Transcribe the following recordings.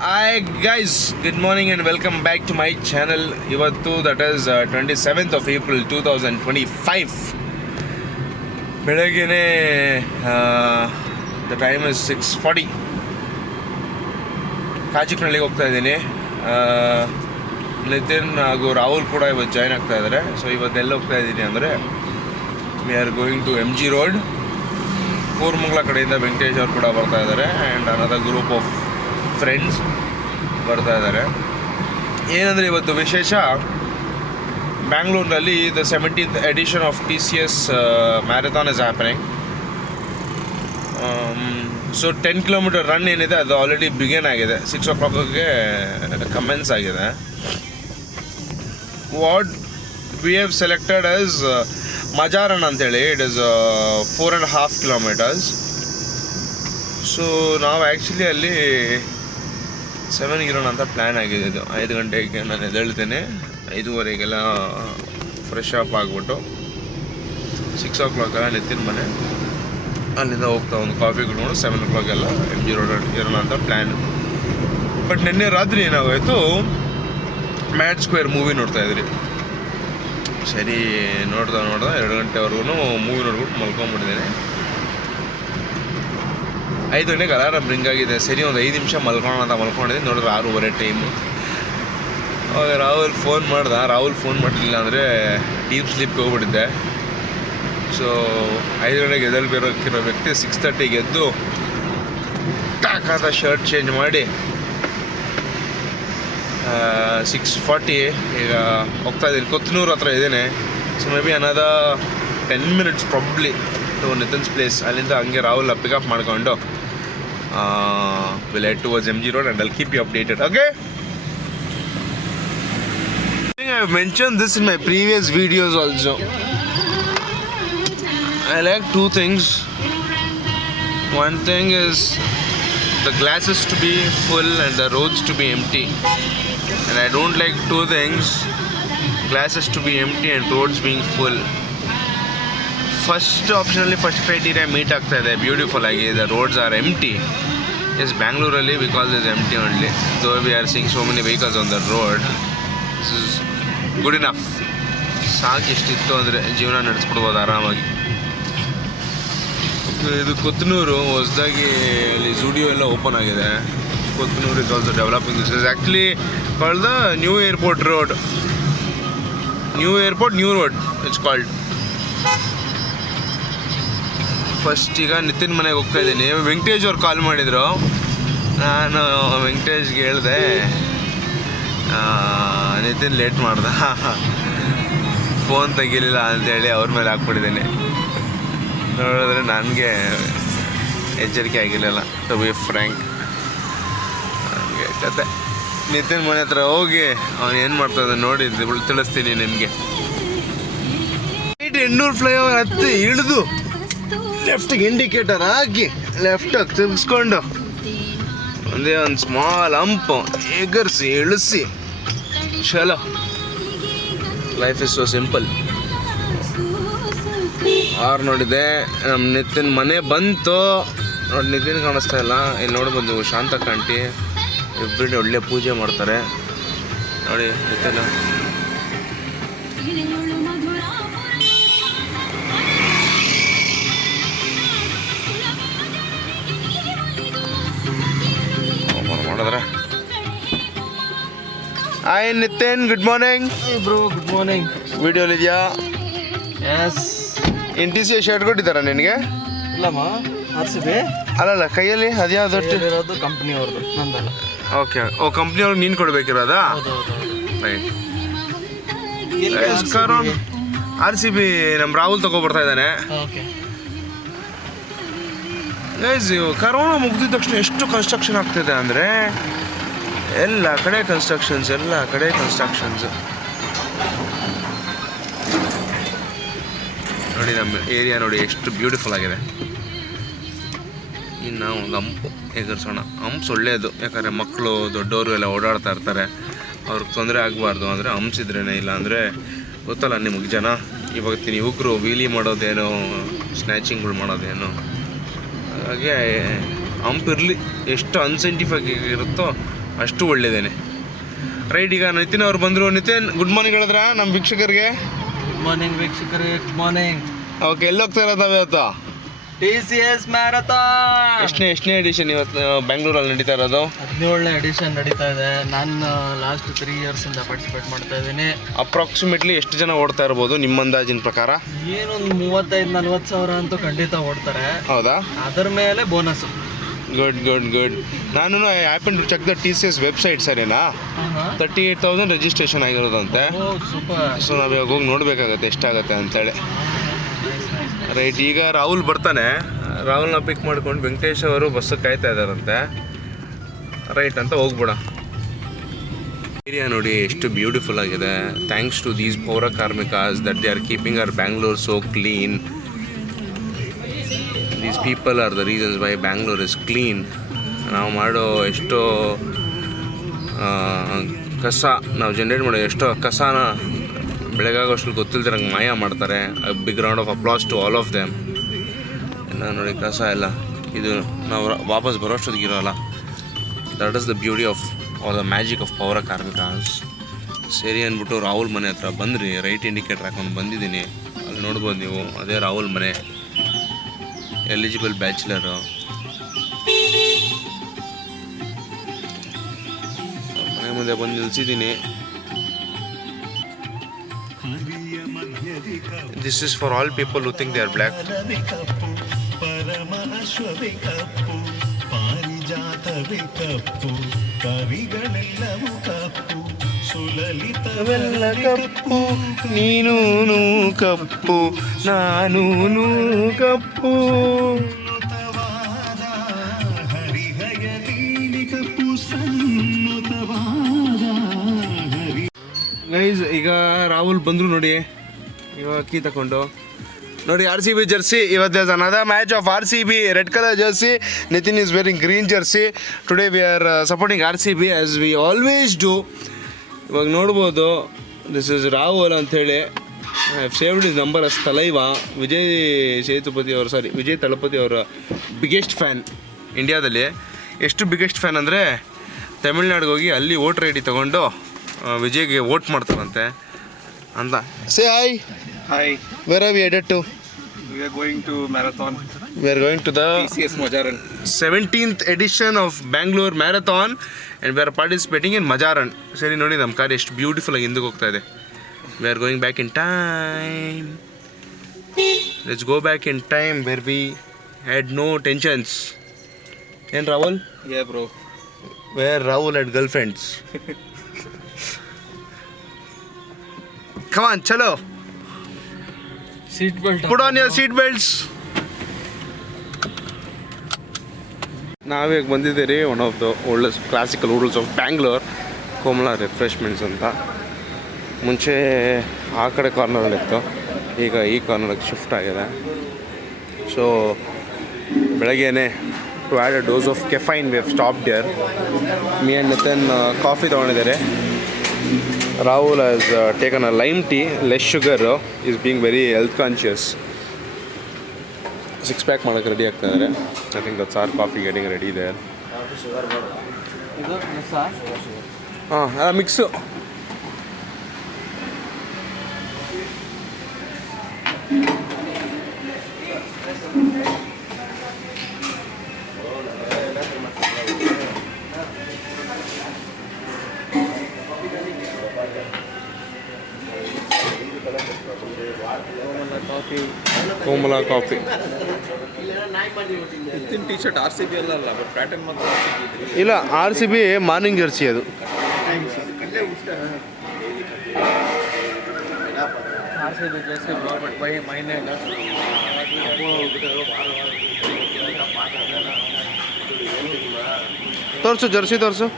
Hi guys, good morning and welcome back to my channel. Ivattu that is 27th of April 2025. ಬೆಳಗ್ಗೆನೇ the time is 6:40. ಕಾಜಿಕ್ನಳ್ಳಿಗೆ ಹೋಗ್ತಾ ಇದ್ದೀನಿ. ನಿತಿನ್ ಹಾಗೂ ರಾಹುಲ್ ಕೂಡ ಇವತ್ತು join ಆಗ್ತಾ ಇದ್ದಾರೆ. ಸೊ ಇವತ್ತೆಲ್ಲ ಹೋಗ್ತಾ ಇದ್ದೀನಿ ಅಂದರೆ we are going to MG road. Koramangala ಕಡೆಯಿಂದ ವೆಂಕಟೇಶ್ ಅವರು ಕೂಡ ಬರ್ತಾ ಇದ್ದಾರೆ and another group of friends ಬರ್ತಾ ಇದ್ದಾರೆ. ಏನಂದರೆ ಇವತ್ತು ವಿಶೇಷ, ಬ್ಯಾಂಗ್ಳೂರಿನಲ್ಲಿ the 70th edition of TCS marathon is happening. So 10 kilometer run ಏನಿದೆ ಅದು ಆಲ್ರೆಡಿ ಬಿಗಿನ್ ಆಗಿದೆ. 6 o'clockಗೆ ಕಮೆನ್ಸ್ ಆಗಿದೆ. What we have selected as ಮಜಾರನ್ ಅಂತೇಳಿ. It is 4.5 kilometers. ಸೊ ನಾವು ಆ್ಯಕ್ಚುಲಿ ಅಲ್ಲಿ 7 ಇರೋಣ ಅಂತ ಪ್ಲ್ಯಾನ್ ಆಗಿದೆ. ಇದು 5 ಗಂಟೆಗೆ ನಾನು ಎದ್ದೇಳ್ತೇನೆ. 5:15 ಫ್ರೆಶ್ ಅಪ್ ಆಗಿಬಿಟ್ಟು 6 o'clock ನಿತಿನ್ ಮನೆ, ಅಲ್ಲಿಂದ ಹೋಗ್ತಾ ಒಂದು ಕಾಫಿ ಕುಡ್ಕೊಂಡು 7 o'clock MG ರೋಡ್ ಇರೋಣ ಅಂತ ಪ್ಲ್ಯಾನ್. ಬಟ್ ನಿನ್ನೆ ರಾತ್ರಿ ಏನಾಗೋಯ್ತು, ಮ್ಯಾಡ್ ಸ್ಕ್ವೇರ್ ಮೂವಿ ನೋಡ್ತಾಯಿದ್ರಿ. ಸರಿ ನೋಡ್ದೆ 2 ಗಂಟೆವರೆಗೂ ಮೂವಿ ನೋಡ್ಬಿಟ್ಟು ಮಲ್ಕೊಂಡ್ಬಿಟ್ಟಿದ್ದೇನೆ. 5 ಗಂಟೆಗೆ ಅಲಾರಾಮ್ ರಿಂಗ್ ಆಗಿದೆ. ಸರಿ ಒಂದು 5 ನಿಮಿಷ ಮಲ್ಕೊಳ್ಳೋಣ ಅಂತ ಮಲ್ಕೊಂಡಿದ್ದೀನಿ. ನೋಡಿದ್ರೆ 6:30 ಟೈಮು. ಅವಾಗ ರಾಹುಲ್ ಫೋನ್ ಮಾಡಲಿಲ್ಲ ಅಂದರೆ ಡೀಪ್ ಸ್ಲೀಪ್ಗೆ ಹೋಗ್ಬಿಟ್ಟಿದ್ದೆ. ಸೊ 5 ಗಂಟೆಗೆ ಎದ್ದೇಳಬೇಕಿರೋ ವ್ಯಕ್ತಿ 6:30ಗೆ ಎದ್ದು ಟಾಕಾದ ಶರ್ಟ್ ಚೇಂಜ್ ಮಾಡಿ 6:40 ಈಗ ಹೋಗ್ತಾ ಇದ್ದೀನಿ. ಕೊತ್ತನೂರು ಹತ್ರ ಇದ್ದೇನೆ. So maybe another 10 minutes probably to Nitin's place. ಅಲ್ಲಿಂದ ಹಂಗೆ ರಾಹುಲ್ ಪಿಕಪ್ ಮಾಡ್ಕೊಂಡು we'll head towards MG Road and I'll keep you updated. Okay? I think I've mentioned this in my previous videos also. I like 2 things. One thing is the glasses to be full and the roads to be empty. And I don't like 2 things: glasses to be empty and roads being full. First criteria meet ಆಗ್ತಾ ಇದೆ. Beautiful ಆಗಿ the roads are empty. Yes, ಬ್ಯಾಂಗ್ಳೂರಲ್ಲಿ because is empty only. Though we are seeing so many vehicles on the road. This is good enough. ಸಾಕು ಇಷ್ಟಿತ್ತು ಅಂದರೆ ಜೀವನ ನಡೆಸ್ಬಿಡ್ಬೋದು ಆರಾಮಾಗಿ. ಇದು ಕೊತ್ತನೂರು, ಹೊಸದಾಗಿ ಇಲ್ಲಿ ಜುಡಿಯೋ ಎಲ್ಲ ಓಪನ್ ಆಗಿದೆ. Kothanur is also developing. This is actually called the new airport road. New road it's called. First ಈಗ ನಿತಿನ್ ಮನೆಗೆ ಹೋಗ್ತಾ ಇದ್ದೀನಿ. ವೆಂಕಟೇಶ್ ಅವ್ರು ಕಾಲ್ ಮಾಡಿದರು. ನಾನು ವೆಂಕಟೇಶ್ಗೆ ಹೇಳಿದೆ, ನಿತಿನ್ ಲೇಟ್ ಮಾಡ್ದೆ, ಫೋನ್ ತೆಗಿಲಿಲ್ಲ ಅಂತೇಳಿ ಅವ್ರ ಮೇಲೆ ಹಾಕ್ಬಿಟ್ಟಿದ್ದೀನಿ. ನೋಡಿದ್ರೆ ನನಗೆ ಎಚ್ಚರಿಕೆ ಆಗಿರಲಿಲ್ಲ, ಟು ಬಿ ಫ್ರ್ಯಾಂಕ್. ನನಗೆ ಕತೆ. ನಿತಿನ್ ಮನೆ ಹತ್ರ ಹೋಗಿ ಅವ್ನು ಏನು ಮಾಡ್ತಾಯಿದ್ದ ನೋಡಿ ತಿಳಿಸ್ತೀನಿ ನಿಮಗೆ. 800 ಫ್ಲೈಓವರ್ ಹತ್ತಿ ಇಳಿದು ಲೆಫ್ಟಿಗೆ ಇಂಡಿಕೇಟರ್ ಹಾಕಿ ಲೆಫ್ಟಾಗಿ ತಿರ್ಗಿಸ್ಕೊಂಡು ಒಂದೇ ಒಂದು ಸ್ಮಾಲ್ ಹಂಪು ಎಗರಿಸಿ ಇಳಿಸಿ ಚಲೋ. Life is so simple. ನೋಡಿದೆ ನಮ್ಮ ನಿತಿನ್ ಮನೆ ಬಂತು. ನೋಡಿ ನಿತಿನ್ ಕಾಣಿಸ್ತಾ ಇಲ್ಲ. ಇಲ್ಲಿ ನೋಡ್ಬೋದು ಶಾಂತಕ್ಕ ಆಂಟಿ ಎವ್ರಿಡೇ ಒಳ್ಳೆ ಪೂಜೆ ಮಾಡ್ತಾರೆ. ನೋಡಿ ನಿತಿನ್ ಮಾಡಿದ್ರೆ. Hi Nitin, good morning. Bro, good morning. ವಿಡಿಯೋಲಿದೆಯಾ? ಎಸ್. NTC ಶರ್ಟ್ ಕೊಟ್ಟಿದ್ದಾರಾ ನಿನಗೆ? ಇಲ್ಲಮ್ಮ, RCB ಅಲ್ಲಲ್ಲ, ಕೈಯಲ್ಲಿ ಅದ್ಯಾವುದು ಇರೋದು ಕಂಪ್ನಿ ಅವ್ರದ್ದು, ನಂದಲ್ಲ. ಓಕೆ. ಕಂಪ್ನಿಯವ್ರಿಗೆ ನೀನು ಕೊಡ್ಬೇಕಿರೋದಾ? ರೈಟ್. RCB ನಮ್ಮ ರಾಹುಲ್ ತಗೊಬರ್ತಾ ಇದ್ದಾನೆ. ಗೈಸ್, ಕರೋನಾ ಮುಗಿದ ತಕ್ಷಣ ಎಷ್ಟು ಕನ್ಸ್ಟ್ರಕ್ಷನ್ ಆಗ್ತಿದೆ ಅಂದರೆ ಎಲ್ಲ ಕಡೆ ಕನ್ಸ್ಟ್ರಕ್ಷನ್ಸ್. ನೋಡಿ ನಮ್ಮ ಏರಿಯಾ ನೋಡಿ ಎಷ್ಟು ಬ್ಯೂಟಿಫುಲ್ ಆಗಿದೆ. ಇನ್ನು ನಾವು ಒಂದು ಹಂಪು ಎಗರ್ಸೋಣ. ಹಂಪ್ಸ್ ಒಳ್ಳೆಯದು, ಯಾಕಂದರೆ ಮಕ್ಕಳು ದೊಡ್ಡವರು ಎಲ್ಲ ಓಡಾಡ್ತಾ ಇರ್ತಾರೆ, ಅವ್ರಿಗೆ ತೊಂದರೆ ಆಗಬಾರ್ದು ಅಂದರೆ ಹಂಪ್ಸಿದ್ರೇ. ಇಲ್ಲ ಅಂದರೆ ಗೊತ್ತಲ್ಲ ನಿಮಗೆ ಜನ, ಇವತ್ತಿನ ಯುವಕರು ವೀಲಿ ಮಾಡೋದೇನೋ, ಸ್ನ್ಯಾಚಿಂಗ್ಗಳು ಮಾಡೋದೇನೋ. ಹಾಗೆ ಹಂಪ್ ಇರಲಿ, ಎಷ್ಟು ಅನ್ಸೈಂಟಿಫಿಕ್ ಇರುತ್ತೋ ಅಷ್ಟು ಒಳ್ಳೆಯದೇನೆ. ರೈಟ್, ಈಗ ನಿತಿನ್ ಅವ್ರು ಬಂದರು. ನಿತಿನ್, ಗುಡ್ ಮಾರ್ನಿಂಗ್ ಹೇಳಿದ್ರ ನಮ್ಮ ವೀಕ್ಷಕರಿಗೆ? ಗುಡ್ ಮಾರ್ನಿಂಗ್ ವೀಕ್ಷಕರೇ, ಗುಡ್ ಮಾರ್ನಿಂಗ್. ಓಕೆ, ಎಲ್ಲಿ ಹೋಗ್ತಾ ಇರೋದು ಇವತ್ತು? TCS ಮ್ಯಾರಥಾನ್ ಎಷ್ಟನೇ ಎಡಿಷನ್ ಇವತ್ತು ಬೆಂಗಳೂರಲ್ಲಿ ನಡೀತಾ ಇರೋದು? 17ನೇ ಎಡಿಷನ್ ನಡೀತಾ ಇದೆ. ನಾನು ಲಾಸ್ಟ್ 3 ಇಯರ್ಸಿಂದ ಪಾರ್ಟಿಸಿಪೇಟ್ ಮಾಡ್ತಾ ಇದ್ದೀನಿ. ಅಪ್ರಾಕ್ಸಿಮೇಟ್ಲಿ ಎಷ್ಟು ಜನ ಓಡ್ತಾ ಇರ್ಬೋದು ನಿಮ್ಮ ಅಂದಾಜಿನ ಪ್ರಕಾರ? ಏನೊಂದು 35-40 ಸಾವಿರ ಅಂತೂ ಖಂಡಿತ ಓಡ್ತಾರೆ. ಹೌದಾ? ಅದರ ಮೇಲೆ ಬೋನಸ್. Good good good. ನಾನು I happen to check the TCS website, ಸರಿನಾ? 38,000 ರಿಜಿಸ್ಟ್ರೇಷನ್ ಆಗಿರೋದಂತೆ. ಸೂಪರ್. ಸೊ ನಾವು ಇವಾಗ ಹೋಗಿ ನೋಡಬೇಕಾಗತ್ತೆ ಎಷ್ಟಾಗತ್ತೆ ಅಂತೇಳಿ. ರೈಟ್, ಈಗ ರಾಹುಲ್ ಬರ್ತಾನೆ. ರಾಹುಲ್ನ ಪಿಕ್ ಮಾಡ್ಕೊಂಡು ವೆಂಕಟೇಶ್ ಅವರು ಬಸ್ಸಿಗೆ ಕಾಯ್ತಾ ಇದ್ದಾರಂತೆ. ರೈಟ್ ಅಂತ ಹೋಗ್ಬಿಡ. ಏರಿಯಾ ನೋಡಿ ಎಷ್ಟು ಬ್ಯೂಟಿಫುಲ್ ಆಗಿದೆ. Thanks to these pourakarmikas that they are keeping our Bangalore so clean. These people are the reasons why Bangalore is clean. ನಾವು ಮಾಡೋ ಎಷ್ಟೋ ಕಸ, ನಾವು ಜನ್ರೇಟ್ ಮಾಡೋ ಎಷ್ಟೋ ಕಸನ ಬೆಳಗಾಗೋಷ್ಟು ಗೊತ್ತಿಲ್ದಿರಂಗೆ ಮಾಯ ಮಾಡ್ತಾರೆ. Big round of applause to all of them. ಎಲ್ಲ ನೋಡಿ ಕಸ ಎಲ್ಲ ಇದು ನಾವು ವಾಪಸ್ ಬರೋಷ್ಟೊತ್ತಿಗೆ ಇರೋಲ್ಲ. That is the beauty of all the magic of ಪೌರ ಕಾರ್ಮಿಕಾಸ್. ಸರಿ ಅಂದ್ಬಿಟ್ಟು ರಾಹುಲ್ ಮನೆ ಹತ್ರ ಬಂದ್ರಿ. ರೈಟ್ ಇಂಡಿಕೇಟರ್ ಹಾಕೊಂಡು ಬಂದಿದ್ದೀನಿ. ಅಲ್ಲಿ ನೋಡ್ಬೋದು ನೀವು, ಅದೇ ರಾಹುಲ್ ಮನೆ. Eligible bachelor. ಮನೆ ಮುಂದೆ ಬಂದು ನಿಲ್ಸಿದ್ದೀನಿ. This is for all people who think they are black. ನೀನು ಕಪ್ಪು, ನಾನು ಕಪ್ಪು. ಗೈಸ್, ಈಗ ರಾಹುಲ್ ಬಂದರು ನೋಡಿ. ಇವಾಗ ಕೀ ತಗೊಂಡು ನೋಡಿ, RCB ಜರ್ಸಿ. ಇವತ್ತು another match of RCB, red color jersey. Nitin is wearing green jersey. Today we are supporting RCB as we always do. ಇವಾಗ ನೋಡ್ಬೋದು, ದಿಸ್ ಇಸ್ ರಾಹುಲ್ ಅಂಥೇಳಿ. I have saved his number as Thalaiva. Vijay Thalapathy ಅವರ biggest fan ಇಂಡಿಯಾದಲ್ಲಿ. ಎಷ್ಟು biggest fan ಅಂದರೆ, ತಮಿಳ್ನಾಡಿಗೆ ಹೋಗಿ ಅಲ್ಲಿ voter I D ತೊಗೊಂಡು ವಿಜಯ್ಗೆ ವೋಟ್ ಮಾಡ್ತಾರಂತೆ ಅಂತ. Say hi. Hi, Where are we headed to? we are going to marathon. We are going to the TCS Majaran. 17th edition of Bangalore Marathon and we are participating in Majaran. ಸರಿ ನೋಡಿ, ನಮ್ಮ car ಎಷ್ಟು beautiful ಆಗಿ ಹಿಂದಕ್ಕೆ ಹೋಗ್ತಾ ಇದೆ. We are going back in time. Let's go back in time where we had no tensions. And Rahul? Yeah, bro. Where Rahul had girlfriends. Come on, chalo. Seat belt. Put on your seat belts. ನಾವೀಗ ಬಂದಿದ್ದೀರಿ one of the oldest classical hotels of Bangalore, Komala refreshments ಅಂತ. ಮುಂಚೆ ಆ ಕಡೆ ಕಾರ್ನರಲ್ಲಿತ್ತು, ಈಗ ಈ ಕಾರ್ನರ್ಗೆ ಶಿಫ್ಟ್ ಆಗಿದೆ. ಸೊ ಬೆಳಗ್ಗೆನೇ to add a dose of caffeine we have stopped there. Me and Nitin coffee ತೊಗೊಂಡಿದ್ದಾರೆ. Rahul has taken a lime tea, less sugar, is being very health conscious. 6-pack ಮಾಡೋಕ್ಕೆ ರೆಡಿ ಆಗ್ತಾ ಇದ್ದಾರೆ. I think that's our coffee getting ready there. ಇದು ಮಿಕ್ಸಾ? ಹಾಂ, mix. Komala coffee. Within t-shirt RCB ಅಲ್ಲ, but pattern ಮಾತ್ರ RCB. ಇಲ್ಲ, RCB morning jersey ಅದು. RCB ಜರ್ಸಿ ಬಟ್ ಬೈ ಮೈನೆ. ತೋರಿಸು ಜರ್ಸಿ ತೋರಿಸು.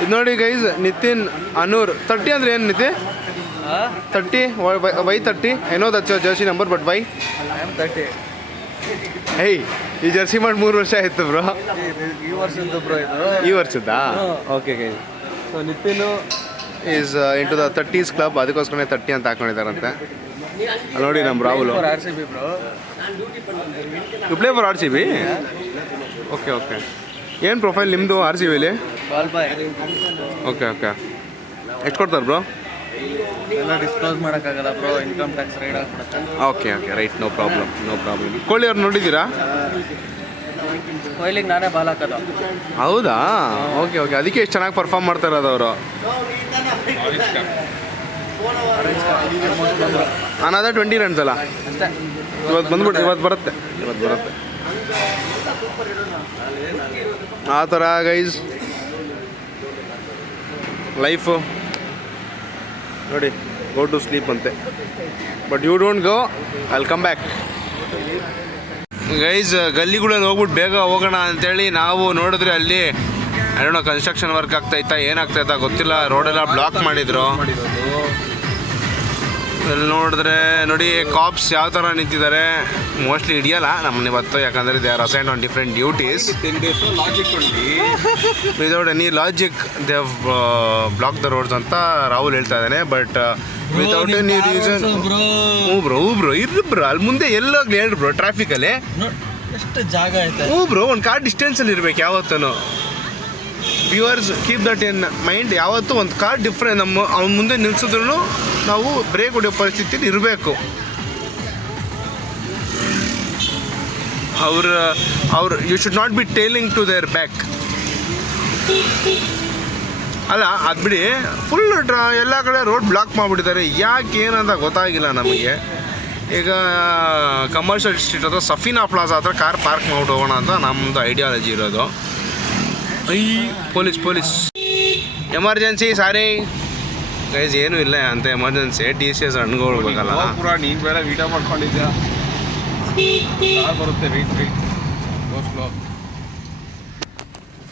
ಇದು ನೋಡಿ ಗೈಸ್, ನಿತಿನ್ ಅನೂರ್ 30 ಅಂದರೆ ಏನು Niti? 30? Why 30? I know that's jersey number, but why? I am 30. ಹೇಯ್, ಈ ಜರ್ಸಿ ಮಾಡಿ 3 ವರ್ಷ ಆಯಿತು ಬ್ರೋ. ಈ ವರ್ಷದ್ದು ಬ್ರೋ ಇದು. ಈ ವರ್ಷದ್ದಾ? Okay guys. So Nitin is in to the 30s club, ಅದಕ್ಕೋಸ್ಕರ 30 ಅಂತ ಹಾಕೊಂಡಿದ್ದಾರಂತೆ. ಅಲ್ಲಿ ನೋಡಿ ನಮ್ಮ Rahul. RCB bro. You play for RCB? Okay okay. ಏನು ಪ್ರೊಫೈಲ್ ನಿಮ್ಮದು ಆರ್ ಸಿ ವಿಲಿ? Call boy. Okay okay. ಎಷ್ಟು ಕೊಡ್ತಾರೆ ಬ್ರೋ? ಎಲ್ಲ ಡಿಸ್ಕ್ಲೋಸ್ ಮಾಡೋಕ್ಕಾಗಲ್ಲ ಬ್ರೋ, ಇನ್ಕಮ್ ಟ್ಯಾಕ್ಸ್ ರೈಡ್ ಆಗ್ಬಿಡುತ್ತೆ. Okay okay right, no problem. ಕೋಳಿ ಅವ್ರು ನೋಡಿದ್ದೀರಾ? ಕೊಯ್ಲಿಗೆ ನಾನೇ ಬಾಲ್ ಹಾಕೋದು. ಹೌದಾ? ಓಕೆ ಓಕೆ, ಅದಕ್ಕೆ ಎಷ್ಟು ಚೆನ್ನಾಗಿ ಪರ್ಫಾರ್ಮ್ ಮಾಡ್ತಾ ಇರೋದು ಅವರು. ಅನಾದ 20 ರನ್ಸ್ ಅಲ್ಲ ಅಷ್ಟೇ. ಇವತ್ತು ಬರುತ್ತೆ. ಆ ಥರ ಗೈಸ್ ಲೈಫು ನೋಡಿ. ಗೋ ಟು ಸ್ಲೀಪ್ ಅಂತೆ, but you don't go, I will come back. Guys ಗಲ್ಲಿಗಳಲ್ಲಿ ಹೋಗ್ಬಿಟ್ಟು ಬೇಗ ಹೋಗೋಣ ಅಂತೇಳಿ ನಾವು ನೋಡಿದ್ರೆ ಅಲ್ಲಿ ಏನೋ ಕನ್ಸ್ಟ್ರಕ್ಷನ್ ವರ್ಕ್ ಆಗ್ತಾಯಿತ್ತಾ ಏನಾಗ್ತಾಯಿತ್ತಾ ಗೊತ್ತಿಲ್ಲ, ರೋಡೆಲ್ಲ ಬ್ಲಾಕ್ ಮಾಡಿದ್ರು. ಅಲ್ಲಿ ನೋಡಿದ್ರೆ ನೋಡಿ ಕಾಪ್ಸ್ ಯಾವ ಥರ ನಿಂತಿದ್ದಾರೆ. ಮೋಸ್ಟ್ಲಿ ಹಿಡಿಯಲ್ಲ ನಮ್ಮನ್ನ ಇವತ್ತು, ಯಾಕಂದರೆ they are assigned on different duties. Without any logic they have block the roads ಅಂತ ರಾಹುಲ್ ಹೇಳ್ತಾ ಇದ್ದಾನೆ. But without any reason. Bro ಇರ್ರಿ ಬ್ರೋ, ಅಲ್ಲಿ ಮುಂದೆ ಎಲ್ಲೋಗ್ಲಿ ಹೇಳ್ರಿ ಬ್ರೋ, ಟ್ರಾಫಿಕಲ್ಲಿ ಎಷ್ಟು ಜಾಗ ಐತೆ. ಬ್ರೋ ಒಂದು ಕಾರ್ ಡಿಸ್ಟೆನ್ಸಲ್ಲಿ ಇರ್ಬೇಕು ಯಾವತ್ತೂ. Viewers keep that in mind. ಯಾವತ್ತೂ ಒಂದು ಕಾರ್ ಡಿಫ್ರೆಂಟ್ ಅವ್ನ ಮುಂದೆ ನಿಲ್ಸಿದ್ರು ನಾವು ಬ್ರೇಕ್ ಹೊಡೆಯೋ ಪರಿಸ್ಥಿತಿಲಿ ಇರಬೇಕು. ಅವ್ರು you should not be telling to their back. ಅಲ್ಲ ಅದು ಬಿಡಿ, ಫುಲ್ ಎಲ್ಲ ಕಡೆ ರೋಡ್ ಬ್ಲಾಕ್ ಮಾಡಿಬಿಟ್ಟಿದ್ದಾರೆ. ಯಾಕೆ ಏನಂತ ಗೊತ್ತಾಗಿಲ್ಲ ನಮಗೆ. ಈಗ ಕಮರ್ಷಿಯಲ್ ಸ್ಟ್ರೀಟ್ ಹತ್ರ ಸಫೀನಾ ಪ್ಲಾಜಾ ಹತ್ರ ಕಾರ್ ಪಾರ್ಕ್ ಮಾಡ್ಬಿಟ್ಟು ಹೋಗೋಣ ಅಂತ ನಮ್ಮದು ಐಡಿಯಾಲಜಿ ಇರೋದು. ಪೊಲೀಸ್ ಎಮರ್ಜೆನ್ಸಿ ಸಾರಿ ಗೈಸ್, ಏನೂ ಇಲ್ಲ ಅಂತ ಎಮರ್ಜೆನ್ಸಿ. TCS ಹಣ್ಕೊಳ್ಬೇಕಲ್ಲ. ನೀನು ಬೇಡ ವಿಡಿಯೋ ಮಾಡ್ಕೊಂಡಿದ್ಯಾ? ಬರುತ್ತೆ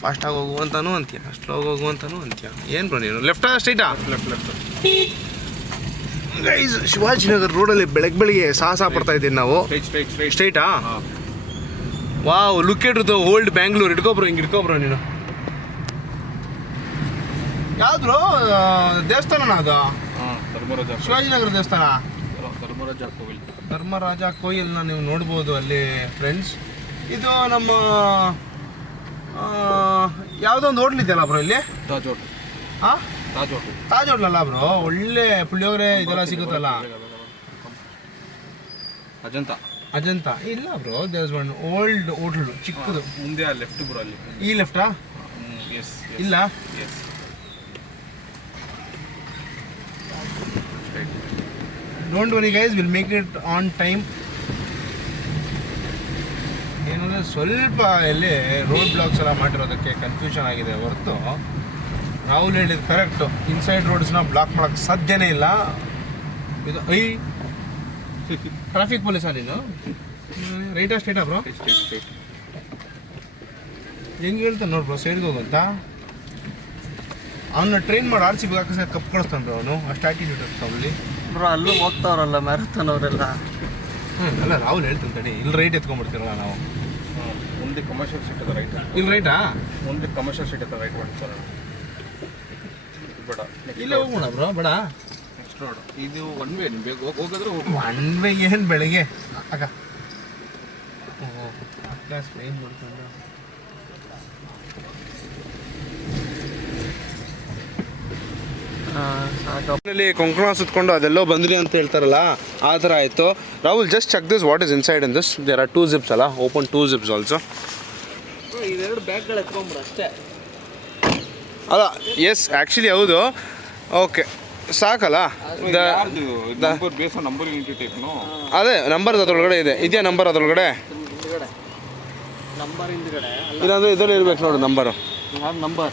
ಫಾಸ್ಟಾಗಿ ಹೋಗುವಂತಾನು ಅಂತೀಯ, ಸ್ಲೋಗಿ ಹೋಗುವಂತಾನು ಅಂತೀಯ. ಏನು ಬ್ರೋ ನೀನು ಲೆಫ್ಟಾ ಸ್ಟ್ರೈಟಾ? ಲೆಫ್ಟ್. ಗೈಸ್ ಶಿವಾಜಿನಗರ್ ರೋಡಲ್ಲಿ ಬೆಳಗ್ಗೆ ಸಾಹಸ ಪಡ್ತಾ ಇದ್ದೀನಿ ನಾವು. ಸ್ಟ್ರೈಟಾ? Wow, look at the old Bangalore. ಹಿಡ್ಕೊಬ್ರೋ ನೀನು. ಯಾವ್ದು ದೇವಸ್ಥಾನ ಅದು? ಶಿವಾಜಿನಗರ ದೇವಸ್ಥಾನ, ಧರ್ಮರಾಜ ಕೋಯಿಲ್ನ ನೀವು ನೋಡ್ಬೋದು ಅಲ್ಲಿ ಫ್ರೆಂಡ್ಸ್. ಇದು ನಮ್ಮ ಯಾವುದೋ ಒಂದು ಹೋಟ್ಲ್ ಇದೆಯಲ್ಲ ಬ್ರೋ ಇಲ್ಲಿ? ಹಾಂ, ತಾಜ್ ಹೋಟ್ಲ್ ಅಲ್ಲ ಬ್ರೋ? ಒಳ್ಳೆ ಪುಳಿಯೋಗರೆ ಇದೆಲ್ಲ ಸಿಗುತ್ತಲ್ಲ. ಅಜಂತ ಇಲ್ಲ bro, there's one old hotel ಚಿಕ್ಕದು ಮುಂದೆ ಲೆಫ್ಟ್ ಬ್ರೋ. ಅಲ್ಲಿ ಈ ಲೆಫ್ಟಾ? ಇಲ್ಲ, don't worry guys, will make it on time. ಏನಂದರೆ ಸ್ವಲ್ಪ ಇಲ್ಲಿ ರೋಡ್ ಬ್ಲಾಕ್ಸ್ ಎಲ್ಲ ಮಾಡಿರೋದಕ್ಕೆ ಕನ್ಫ್ಯೂಷನ್ ಆಗಿದೆ ಹೊರತು ರಾಹುಲ್ ಹೇಳಿದ್ದು ಕರೆಕ್ಟು. ಇನ್ಸೈಡ್ ರೋಡ್ಸ್ನ ಬ್ಲಾಕ್ ಮಾಡೋಕ್ಕೆ ಸಾಧ್ಯನೇ ಇಲ್ಲ. ಇದು ಟ್ರಾಫಿಕ್ ಪೊಲೀಸಾ ನೀನು? ರೈಟಾ ಸ್ಟ್ರೈಟಾ ಬ್ರೋ? ಹೆಂಗೆ ಹೇಳ್ತಾನೆ ನೋಡಿ ಬ್ರೋ, ಸೈಡ್ಗೆ ಹೋಗಂತ. ಅವನ್ನ ಟ್ರೈನ್ ಮಾಡಿ RCB ಹಾಕಿಸ ಕಪ್ ಕಳಿಸ್ತಾನೆ ಬ್ರೋ ಅವನು. ಅಷ್ಟು ಆ್ಯಟಿಟ್ಯೂಡ್ ಇರ್ತಾವಲ್ಲಿ ಬ್ರೋ. ಅಲ್ಲೂ ಹೋಗ್ತಾವ್ರಲ್ಲ ಮ್ಯಾರಥಾನ್ ಅವರೆಲ್ಲ. ಅಲ್ಲ ರಾಹುಲ್ ಹೇಳ್ತಾನೆ ತಡಿ, ಇಲ್ಲಿ ರೈಟ್ ಎತ್ಕೊಂಡ್ಬಿಡ್ತೀರಲ್ಲ ನಾವು. ಮುಂದೆ ಕಮರ್ಷಿಯಲ್ ಸಿಟಿ ಅದ ರೈಟ್. ಇಲ್ಲಿ ರೈಟಾ? ಮುಂದೆ ಕಮರ್ಷಿಯಲ್ ಸಿಟಿ ಅದ ರೈಟ್ ಮಾಡ್ತಾರೆ. ಬೇಡ, ಇಲ್ಲೇ ಹೋಗೋಣ ಬ್ರೋ. ಬೇಡ, ನೆಕ್ಸ್ಟ್ ರೋಡ್ ಇದು ಒನ್ ವೇ. ನೀವು ಬೇಗ ಹೋಗಿದ್ರೆ ಒನ್ ವೇ ಏನು ಬೆಳಗ್ಗೆ ಅಕ್ಕ ಕ್ಲಾಸ್ ಏನು ಮಾಡ್ಕೊಂಡು ಕೊಂಕಣ ಸುತ್ಕೊಂಡು ಅದೆಲ್ಲೋ ಬಂದ್ರಿ ಅಂತ ಹೇಳ್ತಾರಲ್ಲ, ಆ ಥರ ಆಯಿತು. Rahul just check this, what is inside in this? There are 2 zips ಅಲ್ಲ, ಓಪನ್ 2 zips ಆಲ್ಸೋ. ಇವೆರಡು ಬ್ಯಾಗ್ಗಳು ಎತ್ಕೊಂಡ್ಬಿಡು ಅಷ್ಟೇ. ಅಲ್ಲ ಎಸ್ ಆ್ಯಕ್ಚುಲಿ ಹೌದು. ಓಕೆ ಸಾಕಲ್ಲ. ಅದೇ ನಂಬರ್ ಅದ್ರೊಳಗಡೆ ಇದೆ. ಇದೆಯಾ ನಂಬರ್ ಅದ್ರೊಳಗಡೆ? ನಂಬರ್ ಹಿಂದ್ಗಡೆ ಇಲ್ಲಾಂದರೆ ಇದರಲ್ಲಿ ಇರ್ಬೇಕು ನೋಡು ನಂಬರು. ನಂಬರ್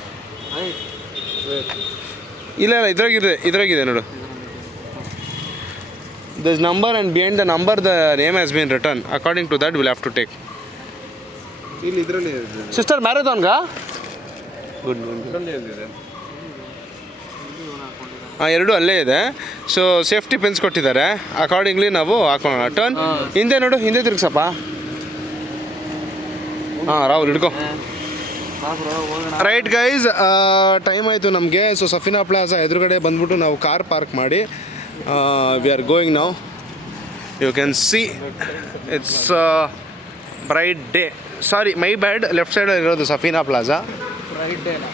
ಇಲ್ಲ ಇದ್ರಾಗಿದೆ ನೋಡು. This number and behind the number the name has been return. According to that will have to take. ಇಲ್ಲಿ ಇದರಲ್ಲಿ ಸಿಸ್ಟರ್ ಮ್ಯಾರಥಾನ್ಗಾ? ಗುಡ್. ಹಾಂ, ಎರಡೂ ಅಲ್ಲೇ ಇದೆ. ಸೊ ಸೇಫ್ಟಿ ಪೆನ್ಸ್ ಕೊಟ್ಟಿದ್ದಾರೆ. ಅಕಾರ್ಡಿಂಗ್ಲಿ ನಾವು ಹಾಕೋಣ. ಟರ್ನ್ ಹಿಂದೆ ನೋಡು, ಹಿಂದೆ ತಿರ್ಗ್ಸಪ್ಪ. ಹಾಂ ರಾಹುಲ್ ಹಿಡ್ಕೊ. ರೈಟ್ ಗೈಸ್, ಟೈಮ್ ಆಯಿತು ನಮಗೆ. ಸೊ ಸಫೀನಾ ಪ್ಲಾಜಾ ಎದುರುಗಡೆ ಬಂದ್ಬಿಟ್ಟು ನಾವು ಕಾರ್ ಪಾರ್ಕ್ ಮಾಡಿ we are going now. You can see it's bright day. Sorry my bad, left ಸೈಡಲ್ಲಿ ಇರೋದು ಸಫೀನಾ ಪ್ಲಾಜಾ. ಫ್ರೈಡೇನಾ?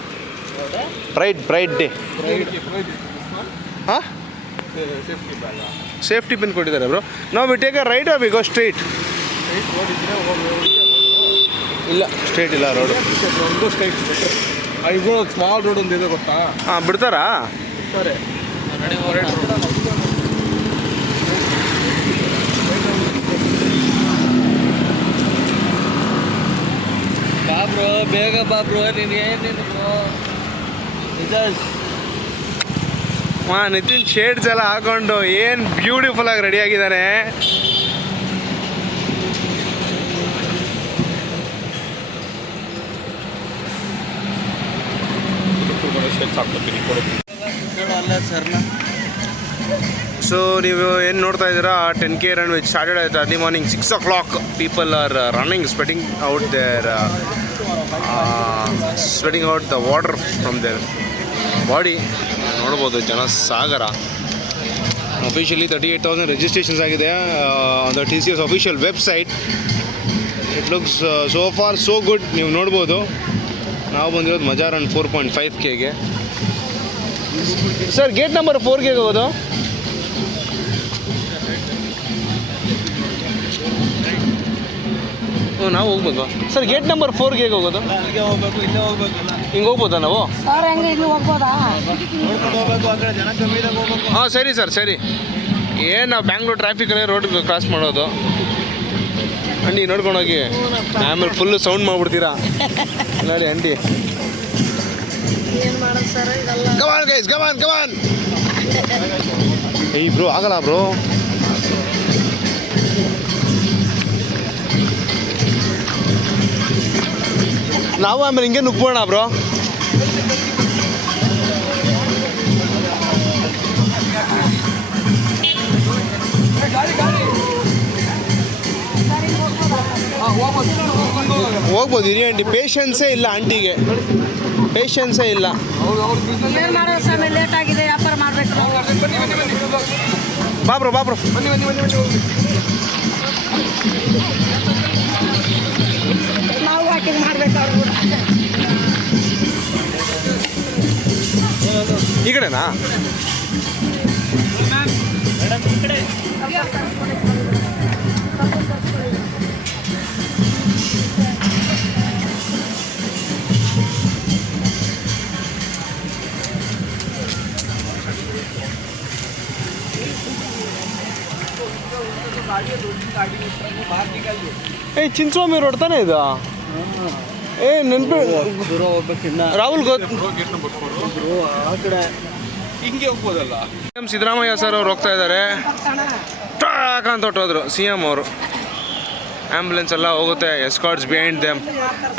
Bright day. ಹಾಂ, ಸೇಫ್ಟಿ ಬ್ಯಾಗ. ಸೇಫ್ಟಿ ಪಿನ್ ಕೊಟ್ಟಿದ್ದಾರೆ ಬ್ರೋ. ನಾವು we take a right or we go straight? Straight road ಇದ್ದರೆ ಹೋಗಿ. ಇಲ್ಲ, ಸ್ಟ್ರೈಟ್ ಇಲ್ಲ ರೋಡು. ಒಂದು ಸ್ಟ್ರೈಟ್ ಬಿಟ್ಟರೆ ಇವು ಸ್ಮಾಲ್ ರೋಡ್ ಒಂದು ಇದೆ ಗೊತ್ತಾ? ಹಾಂ, ಬಿಡ್ತಾರಾ? ಸರಿ ನಡಿ ಬಾಬ್ರು, ಬೇಗ ಬಾಬ್ರು. ನೀನು ಏನೇನು ನಿಜ. ನಿತಿನ್ ಶೇಡ್ಸ್ ಎಲ್ಲ ಹಾಕೊಂಡು ಏನು ಬ್ಯೂಟಿಫುಲ್ ಆಗಿ ರೆಡಿ ಆಗಿದ್ದಾನೆ. ಅಲ್ಲ ಸರ್ನ. ಸೊ ನೀವು ಏನು ನೋಡ್ತಾ ಇದ್ದೀರಾ, 10K ರನ್ ವಿಚ್ ಸ್ಟಾರ್ಟೆಡ್ ಆಯ್ತು early morning 6 o'clock. People are running, sweating out there the water from their body. ನೋಡ್ಬೋದು ಜನ ಸಾಗರ. ಅಫಿಷಿಯಲಿ 38,000 ರಿಜಿಸ್ಟ್ರೇಷನ್ಸ್ ಆಗಿದೆ on the TCS official website. It looks so far so good. ನೀವು ನೋಡ್ಬೋದು. ನಾವು ಬಂದಿರೋದು ಮಜಾ ರನ್ 4.5Kಗೆ. ಸರ್, ಗೇಟ್ ನಂಬರ್ 4ಗೆ ಹೋಗೋದು? ನಾವು ಹೋಗ್ಬೋದು ಸರ್. ಗೇಟ್ ನಂಬರ್ 4ಗೆ ಹೇಗೆ ಹೋಗೋದು? ಅಲ್ಲಿಗೆ ಹೋಗ್ಬೇಕು, ಇಲ್ಲೇ ಹೋಗ್ಬೇಕಲ್ಲ. ಹಿಂಗೆ ಹೋಗ್ಬೋದಾ ನಾವು? ಸರ್ ಹೆಂಗೆ ಇಲ್ಲಿ ಹೋಗ್ಬೋದಾ? ನೋಡ್ಕೊಂಡು ಹೋಗ್ಬೇಕು, ಆ ಕಡೆ ಜನ ಕಮ್ಮಿ ಇದ್ದಾಗ ಹೋಗ್ಬೇಕು. ಹಾಂ, ಸರಿ ಸರ್, ಸರಿ. ಏನು ನಾವು ಬ್ಯಾಂಗ್ಳೂರ್ ಟ್ರಾಫಿಕಲ್ಲೇ ರೋಡ್ ಕ್ರಾಸ್ ಮಾಡೋದು. ಅಂಡಿ ನೋಡ್ಕೊಂಡು ಹೋಗಿ, ಆಮೇಲೆ ಫುಲ್ಲು ಸೌಂಡ್ ಮಾಡಿಬಿಡ್ತೀರಾ ನೋಡಿ ಅಂಡಿ. ಏನು ಮಾಡೋದು ಸರ್ ಇದೆಲ್ಲ? ಕಮಾನ್ ಗೈಸ್, ಕಮಾನ್ ಕಮಾನ್. ಏಯ್ ಬ್ರೋ, ಆಗಲ್ಲ ಬ್ರೋ. ನಾವು ಆಮೇಲೆ ಹಿಂಗೆ ನುಗ್ಗೋಣ ಬ್ರೋ. ಹೋಗ್ಬೋದು. ಹಿರಿಯ ಆಂಟಿ ಪೇಷನ್ಸೇ ಇಲ್ಲ, ಆಂಟಿಗೆ ಪೇಷನ್ಸೇ ಇಲ್ಲ. ಏನು ಮಾಡೋದು ಸಮಯ ಲೇಟ್ ಆಗಿದೆ, ವ್ಯಾಪಾರ ಮಾಡಬೇಕು. ಬಾಬ್ರು ಬಾಬ್ರು ನಾವು ವಾಕಿಂಗ್ ಮಾಡ್ಬೇಕು ಅವ್ರು ಕೂಡ. ಈ ಕಡೆನಾ? ಏಯ್, ಚಿನ್ಸ್ವಾಮಿ ರೋಡ್ ತಾನೇ ಇದು? ಏ ನೆನ್ಪಿ ದೂರ ಹೋಗ್ಬೇಕಿನ್ನ. ರಾಹುಲ್ ಗೇಟ್ ನಂಬರ್ 4 ಬ್ರೋ, ಆ ಕಡೆ ಹಿಂಗೆ ಹೋಗ್ಬೋದಲ್ಲ? ಸಿದ್ದರಾಮಯ್ಯ ಸರ್ ಅವ್ರು ಹೋಗ್ತಾ ಇದ್ದಾರೆ. ಟಾಕ್ ಅಂತ ಹೊಟ್ಟೋದ್ರು CM ಅವರು. ಆ್ಯಂಬುಲೆನ್ಸ್ ಎಲ್ಲ ಹೋಗುತ್ತೆ, Escorts behind them.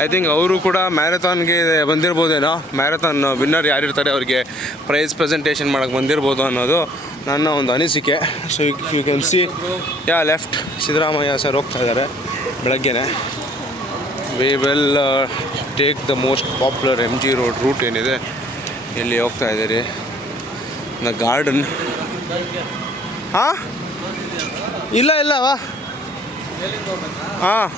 I think ಅವರು ಕೂಡ ಮ್ಯಾರಥಾನ್ಗೆ ಬಂದಿರ್ಬೋದೇನೋ. ಮ್ಯಾರಥಾನ್ ವಿನ್ನರ್ ಯಾರಿರ್ತಾರೆ ಅವ್ರಿಗೆ ಪ್ರೈಸ್ ಪ್ರೆಸೆಂಟೇಷನ್ ಮಾಡೋಕ್ಕೆ ಬಂದಿರ್ಬೋದು ಅನ್ನೋದು ನನ್ನ ಒಂದು ಅನಿಸಿಕೆ. So you can see left Siddaramaiah sir ಹೋಗ್ತಾ ಇದ್ದಾರೆ ಬೆಳಗ್ಗೆನೆ. We will take the most popular MG road route ಏನಿದೆ, ಇಲ್ಲಿ ಹೋಗ್ತಾ ಇದ್ದೀರಿ. The garden. ಹಾಂ, ಇಲ್ಲ ಇಲ್ಲ ವಾ. ಹಾಂ,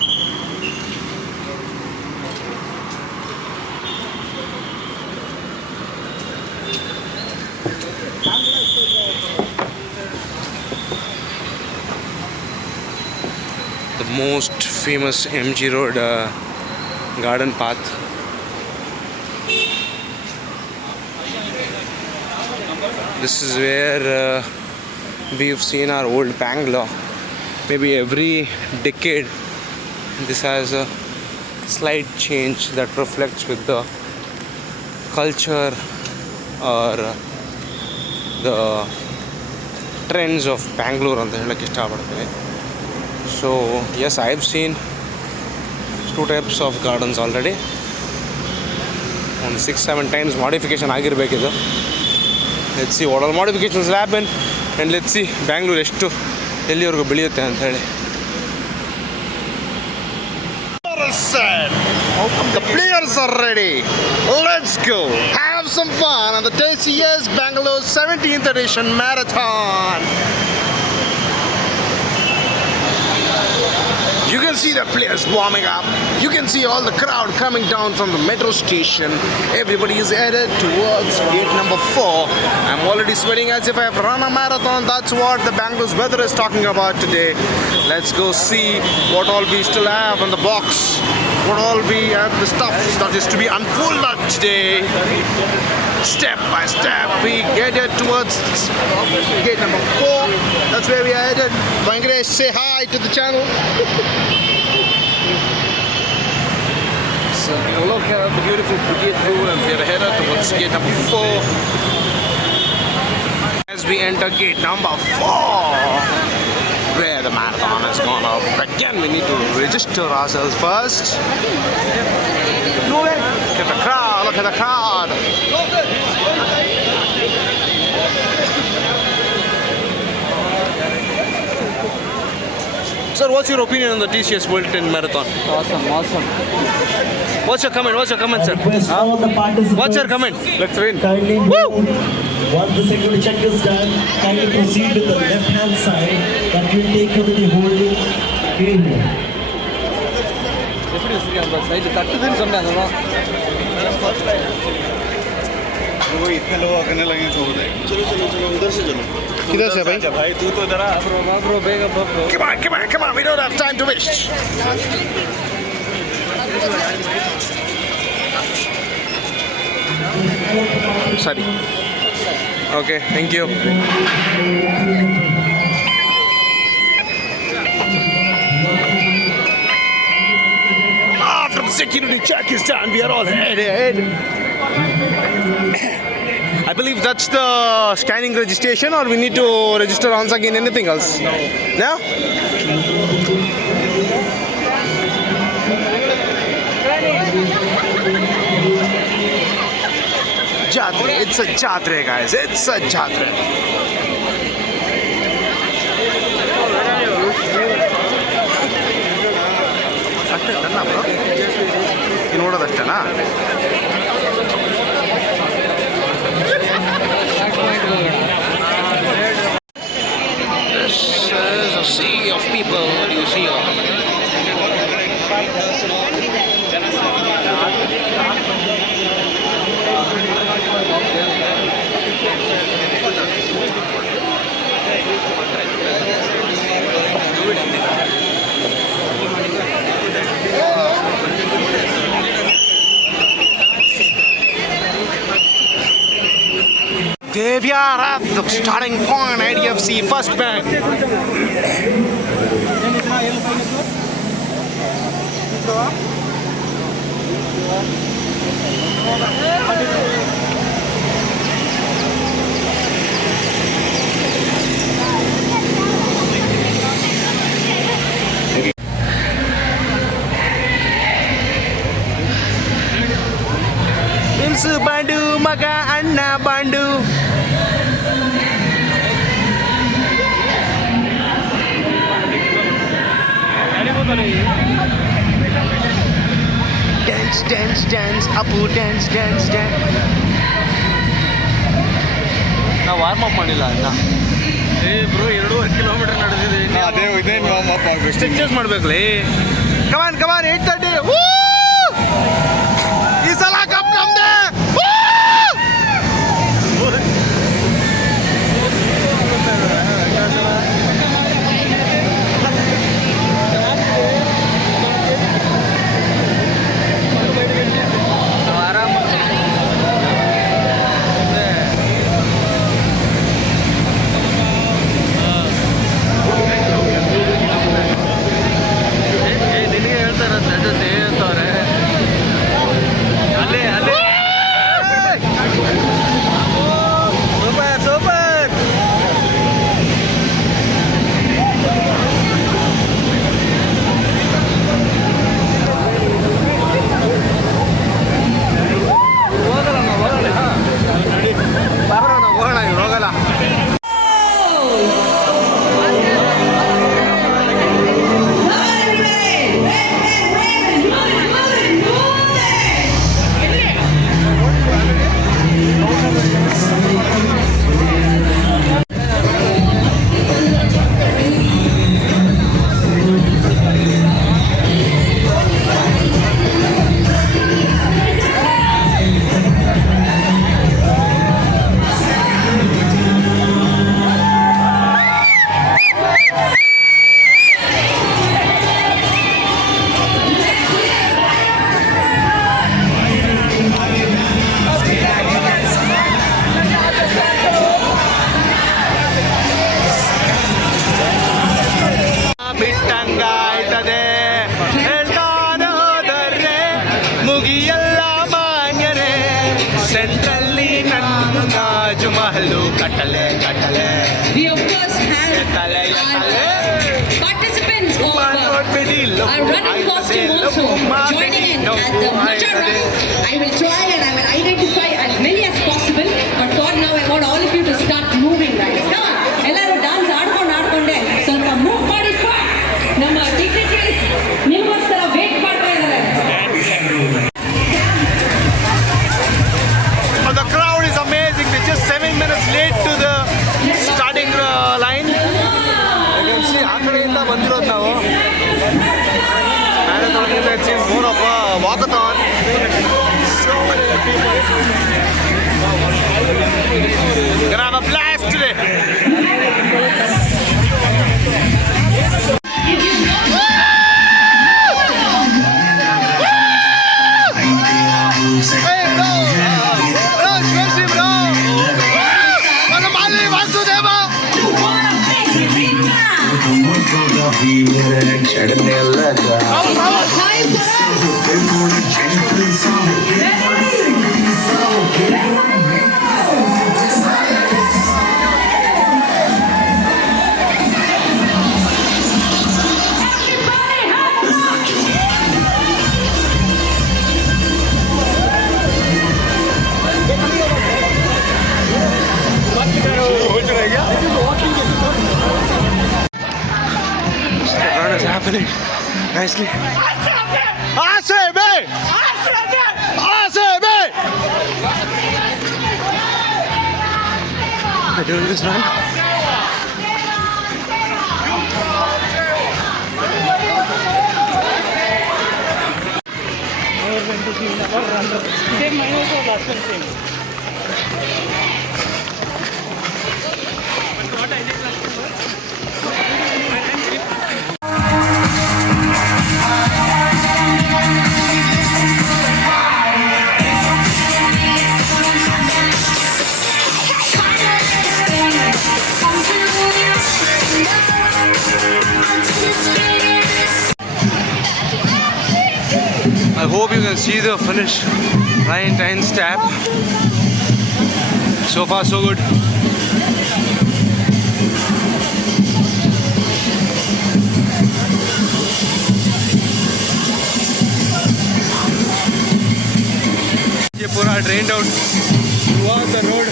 the most famous MG Road garden path. This is where we've seen our old Bangalore. Maybe every decade this has a slight change that reflects with the culture or the trends of Bangalore ಅಂತ ಹೇಳಕ್ಕೆ ಇಷ್ಟಪಡ್ತೀನಿ. So yes, I've seen 2 types of gardens already. ಒಂದು 6-7 times modification ಆಗಿರಬೇಕಿದು. Let's see what all modifications will happen and let's see Bangalore ಎಷ್ಟು ಎಲ್ಲಿವರೆಗೂ ಬೆಳೆಯುತ್ತೆ ಅಂತ ಹೇಳಿ. The players are ready. Let's go. Have some fun on the TCS Bangalore 17th edition marathon. You can see the players warming up. You can see all the crowd coming down from the metro station. Everybody is headed towards gate number 4. I'm already sweating as if I have run a marathon. That's what the Bangalore's weather is talking about today. Let's go see what all we still have in the box. What all we have, the stuff that is to be unfolded today. Step by step, we headed towards gate number 4. That's where we are headed. Venkatesh, say hi to the channel. So look at the beautiful gate through, and we are headed towards gate number 4. As we enter gate number 4, where the marathon is going to begin, we need to register ourselves first. Look at the crowd, look at the crowd. Sir, what's your opinion on the TCS World 10 Marathon? Awesome. What's your comment, sir? All the participants What's your comment? Let's win. kindly move. Once the security check is done, kindly proceed with the left-hand side. That will take you to the holding area. எப்படி வச்சிருக்கேன் அந்த side தட்டுதுன்னு சொன்னேன் அதெல்லாம் वो इतने लोग करने लगे तो उधर किधर से भाई? भाई तू तो जरा ಬ್ರೋ ಬೇಗ bro Come on, we don't have time to waste. Sorry. Okay, thank you. After the security check is done, we are all headed. I believe that's the scanning registration, or we need to register once again anything else? No? Jatre, it's a jatre, guys. It's a jatre. ಅಷ್ಟೇ ಅಲ್ಲ bro ನೀವು ನೋಡೋದಷ್ಟೇನಾ This is a sea of people. What do you see? There we are at the starting point, IDFC First Bank. Imsu Bandu, Maga Anna Bandu. Dance, Apu, dance. ನಾವು warm up ಮಾಡಿಲ್ಲ ಅಣ್ಣ. Bro 2.5 kilometre ನಡೆದಿದೆ ಅದೇ ಇದೇ warm up ಆಗಬೇಕು stretches ಮಾಡ್ಬೇಕ್ಲಿ. ಕಮಾನ್ 8:30. ಈ ಸಲ cup ನಮ್ದೆ. ನಿನಗೆ ಹೇಳ್ತಾರ ಅಂತವ್ರೆ ಅಲ್ಲೇ ಕಲ್ಲು ಕಟ್ಟಲೆ ಕಟ್ಟಲೆ We of course have ಎತ್ತಲೆ ಎತ್ತಲೆ participants of our running costume also joining in at the Macha Run. I will try and I will identify as many as possible. But God, now I want all of you to start moving, guys. Come on, ಎಲ್ಲರೂ dance ಆಡ್ಕೊಂಡೆ ಸ್ವಲ್ಪ move ಮಾಡಿ. ನಮ್ಮ ಟಿಕೆಟರ್ಸ್ ನಿಮಗೋಸ್ಕರ wait ಮಾಡ್ತಾ ಇದ್ದಾರೆ. The crowd is amazing. They're just 7 minutes late to the starting line. You can see ಆ ಕಡೆಯಿಂದ ಬಂದಿರೋದು ನಾವು. Marathon it seems more of a walkathon. So many people. Gonna have a blast today. Hey bro, crazy bro. Mali Vasudeva. The run is happening nicely. ACB! ACB! They're doing this run. I hope you can see the finish. Ryan Tynes tap. So far so good. ये पूरा drained out throughout the road.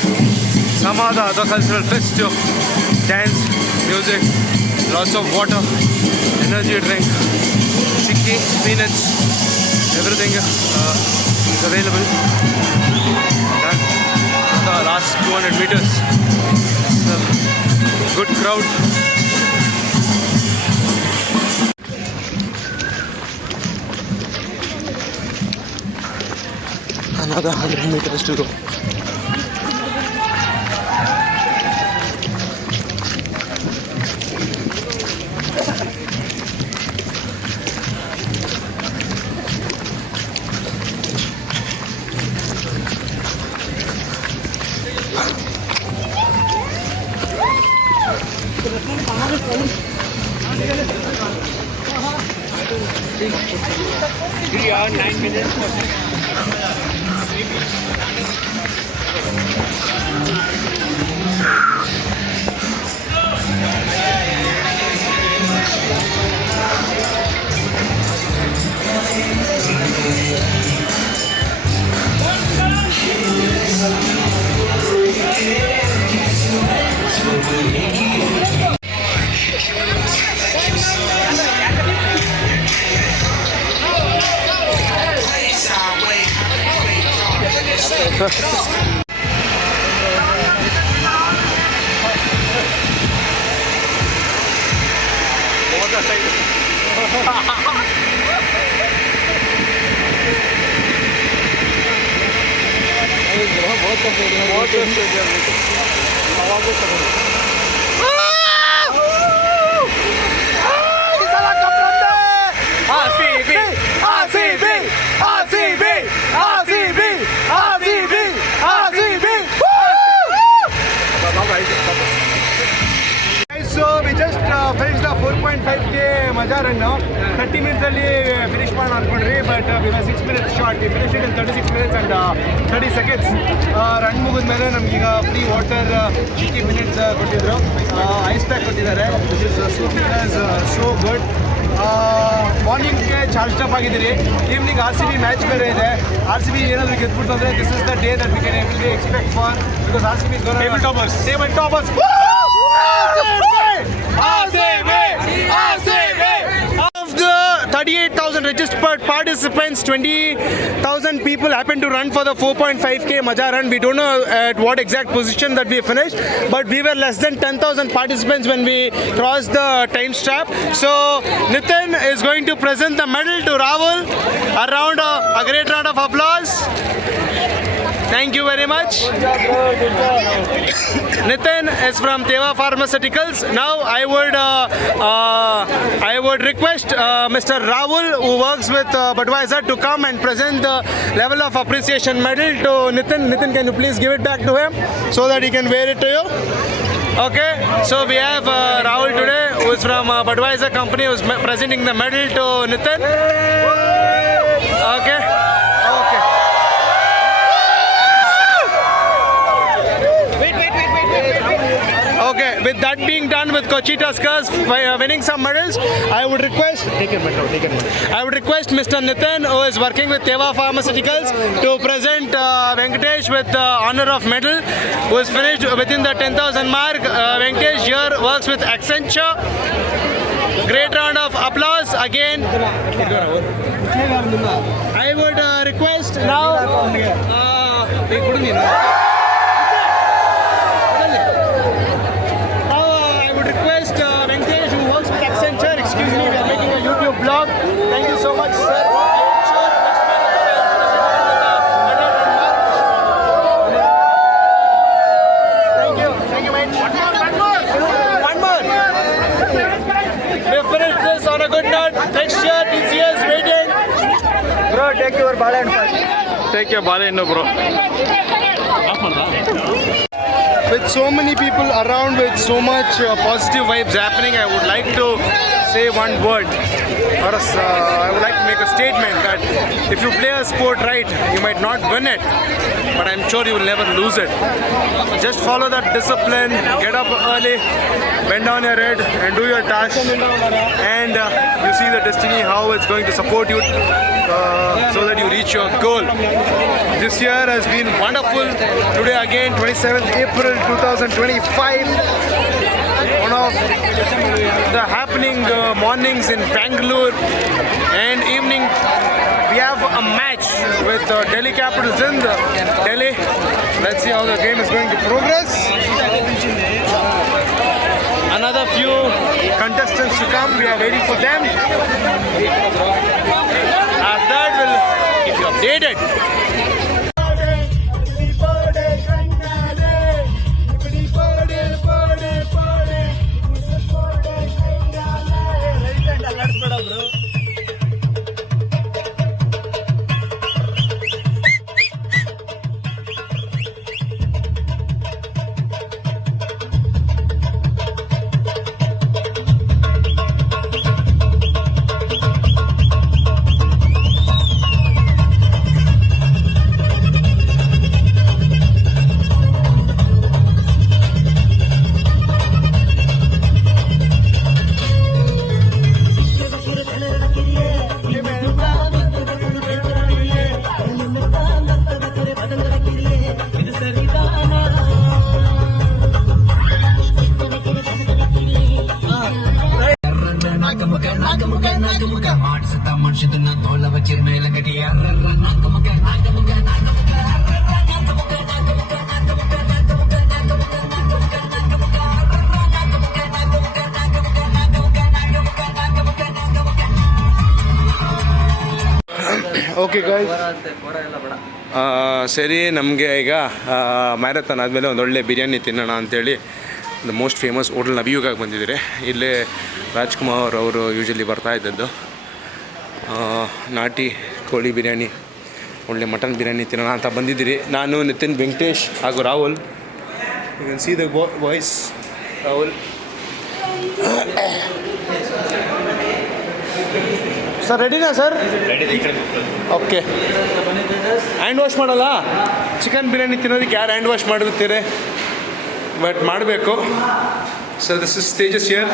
Samada, the cultural festival, dance, music, lots of water, energy drink, chicky, peanuts, everything is available. Done. The last 200 meters. Good crowd. Another 100 meters to go. So we just finished the 4.5K Maja run now. 30 minutes ಅಲ್ಲಿ finish ಮಾಡೋಣ ಅನ್ಕೊಂಡ್ರಿ but we were 6 minutes short. We finished in 36 minutes and 30 seconds. Run ಮುಗಿದ್ಮೇಲೆ ನಮಗೀಗ free water 50 minutes ಕೊಟ್ಟಿದ್ರು. Ice pack ಕೊಟ್ಟಿದ್ದಾರೆ. This is so good. ಮಾರ್ನಿಂಗ್ಗೆ charge up ಆಗಿದ್ದೀರಿ. Evening RCB match ಬೇರೆ ಇದೆ. RCB ಏನಾದರೂ ಗೆದ್ಬಿಟ್ಟು ಅಂದರೆ this is the day that we can expect for because RCB is gonna table toppers. Table toppers. Of the 38,000 registered participants, 20,000 people happened to run for the 4.5k Maja run. We don't know at what exact position that we finished, but we were less than 10,000 participants when we crossed the time strap. So Nitin is going to present the medal to Rahul. Around a great round of applause. Thank you very much. Nitin is from Teva Pharmaceuticals. Now I would request Mr. Rahul, who works with Budweiser, to come and present the level of appreciation medal to Nitin. Nitin, can you please give it back to him so that he can wear it to you? Okay, so we have Rahul today, who is from Budweiser company, who is presenting the medal to Nitin. Okay. Okay, with that being done, with Kochi Tuskers winning some medals, I would request Mr. Nitin, who is working with Teva Pharmaceuticals, to present Venkatesh with the honor of medal, who is finished within the 10,000 mark. Venkatesh here works with Accenture. Great round of applause again. I would request now. Venkatesh, who works with Accenture, excuse me, we are making a YouTube vlog. Thank you so much, sir. Thank you, mate. One more. We finished this on a good note. Next year, TCS is waiting. Bro, take your ball first. Take your ball in, bro. With so many people around, with so much positive vibes happening, I would like to say one word, or I would like to make a statement that if you play a sport right, you might not win it, but I'm sure you will never lose it. Just follow that discipline, get up early, bend down your head and do your task, and you see the destiny, how it's going to support you so that you reach your goal. This year has been wonderful. Today again, 27th April 2025, one of the happening mornings in Bangalore, and evening we have a match with Delhi Capitals in Delhi. Let's see how the game is going to progress. Another few contestants to come, we are waiting for them. After that, we'll keep you updated. Okay guys, ಸರಿ, ನಮಗೆ ಈಗ marathon ಆದಮೇಲೆ ಒಂದೊಳ್ಳೆ ಬಿರಿಯಾನಿ ತಿನ್ನೋಣ ಅಂಥೇಳಿ the most famous hotel ನವಿಯುಗಾಗಿ ಬಂದಿದ್ದೀರಿ. ಇಲ್ಲೇ ರಾಜ್ಕುಮಾರ್ ಅವರು ಯೂಶಲಿ ಬರ್ತಾ ಇದ್ದದ್ದು. ನಾಟಿ ಕೋಳಿ ಬಿರಿಯಾನಿ, ಒಳ್ಳೆ ಮಟನ್ ಬಿರಿಯಾನಿ ತಿನ್ನೋಣ ಅಂತ ಬಂದಿದ್ದೀರಿ. ನಾನು, ನಿತಿನ್, ವೆಂಕಟೇಶ್ ಹಾಗೂ Rahul. You can see the voice Rahul. Sir ರೆಡಿನಾ ಸರ್? ಓಕೆ. ಹ್ಯಾಂಡ್ ವಾಶ್ ಮಾಡಲ್ಲ? ಚಿಕನ್ ಬಿರಿಯಾನಿ ತಿನ್ನೋದಕ್ಕೆ ಯಾರು ಹ್ಯಾಂಡ್ ವಾಶ್ ಮಾಡಿರ್ತೀರಿ? ಬಟ್ ಮಾಡಬೇಕು. So this is stages here.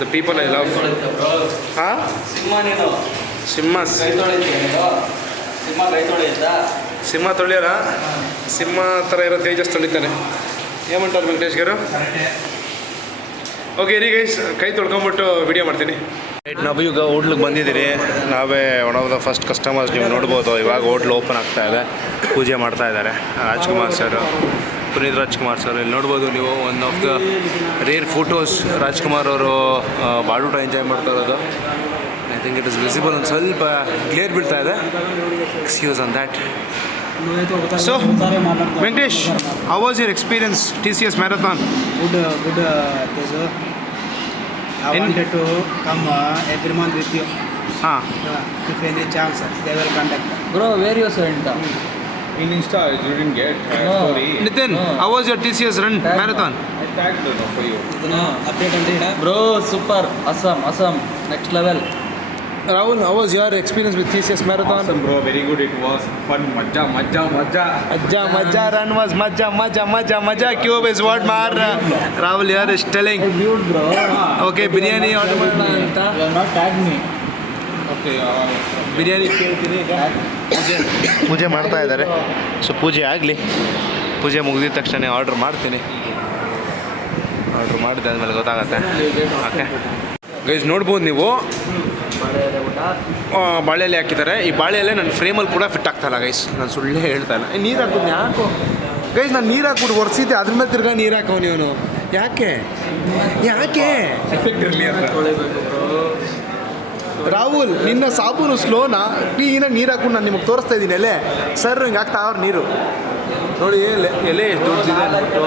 The people I love. ಹಾಂ, ಸಿಂಹ ಸಿಂಹ ತೊಳಿಯೋಲ್ಲ? ಸಿಂಹ ಥರ ಇರೋ ತೇಜಸ್ ತೊಳಿತಾನೆ. ಏమంటారు ವೆಂಕಟೇಶ್ garu? ಓಕೆ ರೀ ಗೈಸ್, ಕೈ ತೊಳ್ಕೊಂಬಿಟ್ಟು ವಿಡಿಯೋ ಮಾಡ್ತೀನಿ. ರೈಟ್, ನಾವು ಈಗ ಹೋಟ್ಲಿಗೆ ಬಂದಿದ್ದೀರಿ. ನಾವೇ one of the first customers. ನೀವು ನೋಡ್ಬೋದು ಇವಾಗ ಹೋಟ್ಲ್ ಓಪನ್ ಆಗ್ತಾ ಇದೆ, ಪೂಜೆ ಮಾಡ್ತಾ ಇದ್ದಾರೆ ರಾಜ್ಕುಮಾರ್ ಸರ್, ಪುನೀತ್ ರಾಜ್ಕುಮಾರ್ ಸರ್. ಇಲ್ಲಿ ನೋಡ್ಬೋದು ನೀವು one of the rare photos Rajkumar ಅವರು ಬಾಡೂಟ ಎಂಜಾಯ್ ಮಾಡ್ತಾ ಇರೋದು. I think it is visible. ಒಂದು ಸ್ವಲ್ಪ ಕ್ಲಿಯರ್ ಬೀಳ್ತಾ ಇದೆ. Excuse on that. So Venkatesh, how was your experience TCS marathon? Good, Tejo. I wanted to come every month with you. If any chance, they will contact. Bro where you sent In Insta, you didn't get story. Nitin, how was your TCS run marathon? I tagged for you. Update on the bro super, awesome next level. Rahul, how was your experience with TCS marathon? Awesome, bro. Very good. It was fun. Majja. Majja run was majja. Cube is what Mar Rahul here is telling. Bro. Okay, biryani order ಮಾಡೋಣ ಅಂತ. You have not tagged me. Okay. Biryani ಕೇಳ್ತೀನಿ ಈಗ. ಪೂಜೆ ಮಾಡ್ತಾ ಇದ್ದಾರೆ. So ಪೂಜೆ ಆಗಲಿ. ಪೂಜೆ ಮುಗಿದ ತಕ್ಷಣ ಆರ್ಡ್ರ್ ಮಾಡ್ತೀನಿ. ಆರ್ಡ್ರ್ ಮಾಡಿದೆ ಆದಮೇಲೆ ಗೊತ್ತಾಗತ್ತೆ. ಓಕೆ ಗೈಸ್, ನೋಡ್ಬೋದು ನೀವು ಬಾಳೆ ಎಲೆ ಹಾಕಿದ್ದಾರೆ. ಈ ಬಾಳೆ ಎಲೆ ನನ್ನ ಫ್ರೇಮಲ್ಲಿ ಕೂಡ ಫಿಟ್ ಆಗ್ತಾಯಿಲ್ಲ ಗೈಸ್. ನಾನು ಸುಳ್ಳೇ ಹೇಳ್ತಾ ಇಲ್ಲ. ನೀರು ಹಾಕೋದು ಯಾಕೋ ಗೈಸ್? ನಾನು ನೀರು ಹಾಕ್ಬಿಟ್ಟು ಒರೆಸಿದ್ದೆ, ಅದ್ರ ಮೇಲೆ ತಿರ್ಗಾ ನೀರು ಹಾಕೋ ನೀವನು. ಯಾಕೆ Effect ಇರಲಿ ಅಂತ. ರಾಹುಲ್, ನಿನ್ನ ಸಾಬೂನು ಸ್ಲೋನಾ ಕ್ಲೀನಾಗಿ ನೀರು ಹಾಕೊಂಡು ನಾನು ನಿಮಗೆ ತೋರಿಸ್ತಾ ಇದ್ದೀನಿ. ಎಲೆ ಸರ್ ಹಿಂಗೆ ಹಾಕ್ತಾ ಅವ್ರು ನೀರು ನೋಡಿ. ಎಲೆ ಎಷ್ಟು ದೊಡ್ಡದಿದೆ ಅಂದ್ಬಿಟ್ಟು.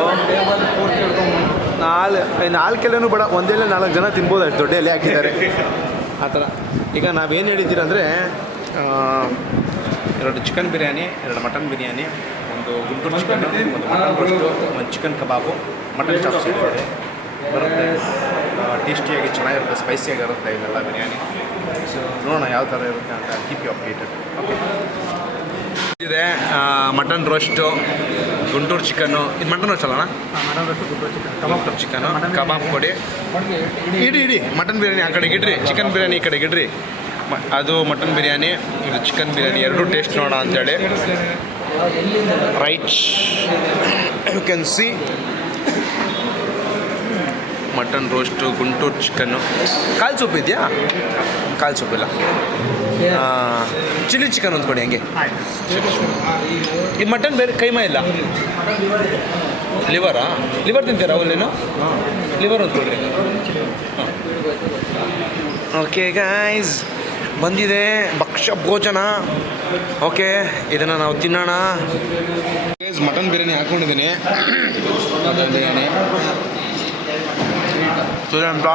ನಾಲ್ಕು ಎಲೆನೂ ಬೇಡ, ಒಂದೆಲೆ 4 ಜನ ತಿನ್ಬೋದು, ಅಷ್ಟು ದೊಡ್ಡ ಎಲೆ ಹಾಕಿದ್ದಾರೆ ಆ ಥರ. ಈಗ ನಾವೇನು ಹೇಳಿದ್ದೀರ ಅಂದರೆ 2 ಚಿಕನ್ ಬಿರಿಯಾನಿ, 2 ಮಟನ್ ಬಿರಿಯಾನಿ, ಒಂದು ಗುಂಟೂರು ಚಿಕನ್, ಒಂದು ಮಟನ್ ರೋಸ್ಟು, ಒಂದು ಚಿಕನ್ ಕಬಾಬು, ಮಟನ್ ಚಾಪ್ಸ್ ಇದೆ ಬರುತ್ತೆ. ಟೇಸ್ಟಿಯಾಗಿ ಚೆನ್ನಾಗಿರುತ್ತೆ, ಸ್ಪೈಸಿಯಾಗಿರುತ್ತೆ ಇದೆಲ್ಲ ಬಿರಿಯಾನಿ. ಸೊ ನೋಡೋಣ ಯಾವ ಥರ ಇರುತ್ತೆ ಅಂತ. Keep you updated. ಓಕೆ, ಇದೆ ಮಟನ್ ರೋಸ್ಟು, ಗುಂಟೂರು ಚಿಕನ್ನು. ಇದು ಮಟನ್ ರೋಸ್ಟ್ ಅಲ್ಲಣ್ಣ? ಗುಂಟೂರು ಚಿಕನ್ನು, ಕಬಾಬ್ ಕೊಡಿ. ಇಡಿ ಮಟನ್ ಬಿರಿಯಾನಿ ಆ ಕಡೆಗೆ ಇಡ್ರಿ, ಚಿಕನ್ ಬಿರಿಯಾನಿ ಈ ಕಡೆಗೆ ಇಡ್ರಿ. ಅದು ಮಟನ್ ಬಿರಿಯಾನಿ, ಇದು ಚಿಕನ್ ಬಿರಿಯಾನಿ, ಎರಡೂ ಟೇಸ್ಟ್ ನೋಡೋಣ ಅಂತೇಳಿ. Right, you can see mutton roast, Guntur chicken. ಕಾಲು ಸೊಪ್ಪು ಇದೆಯಾ? ಕಾಲು ಸೊಪ್ಪಿಲ್ಲ. ಚಿಲ್ಲಿ ಚಿಕನ್ ಒಂದು ಕೊಡಿ ಹಂಗೆ. ಈ ಮಟನ್ ಬೇರೆ ಕೈಮಾ ಇಲ್ಲ. ಲಿವರಾ? ಲಿವರ್ ತಿಂತೀರಾ ಅವಲ್ಲೇನು? ಲಿವರ್ ಒಂದು ಕೊಡ್ರಿ. ಓಕೆ ಗಾಯ್ಸ್, ಬಂದಿದೆ ಭಕ್ಷ್ಯ ಭೋಜನ. ಓಕೆ, ಇದನ್ನು ನಾವು ತಿನ್ನೋಣ. ಗೈಸ್, ಮಟನ್ ಬಿರಿಯಾನಿ ಹಾಕ್ಕೊಂಡಿದ್ದೀನಿ. ಮಟನ್ ಬಿರಿಯಾನಿ ಅಂತ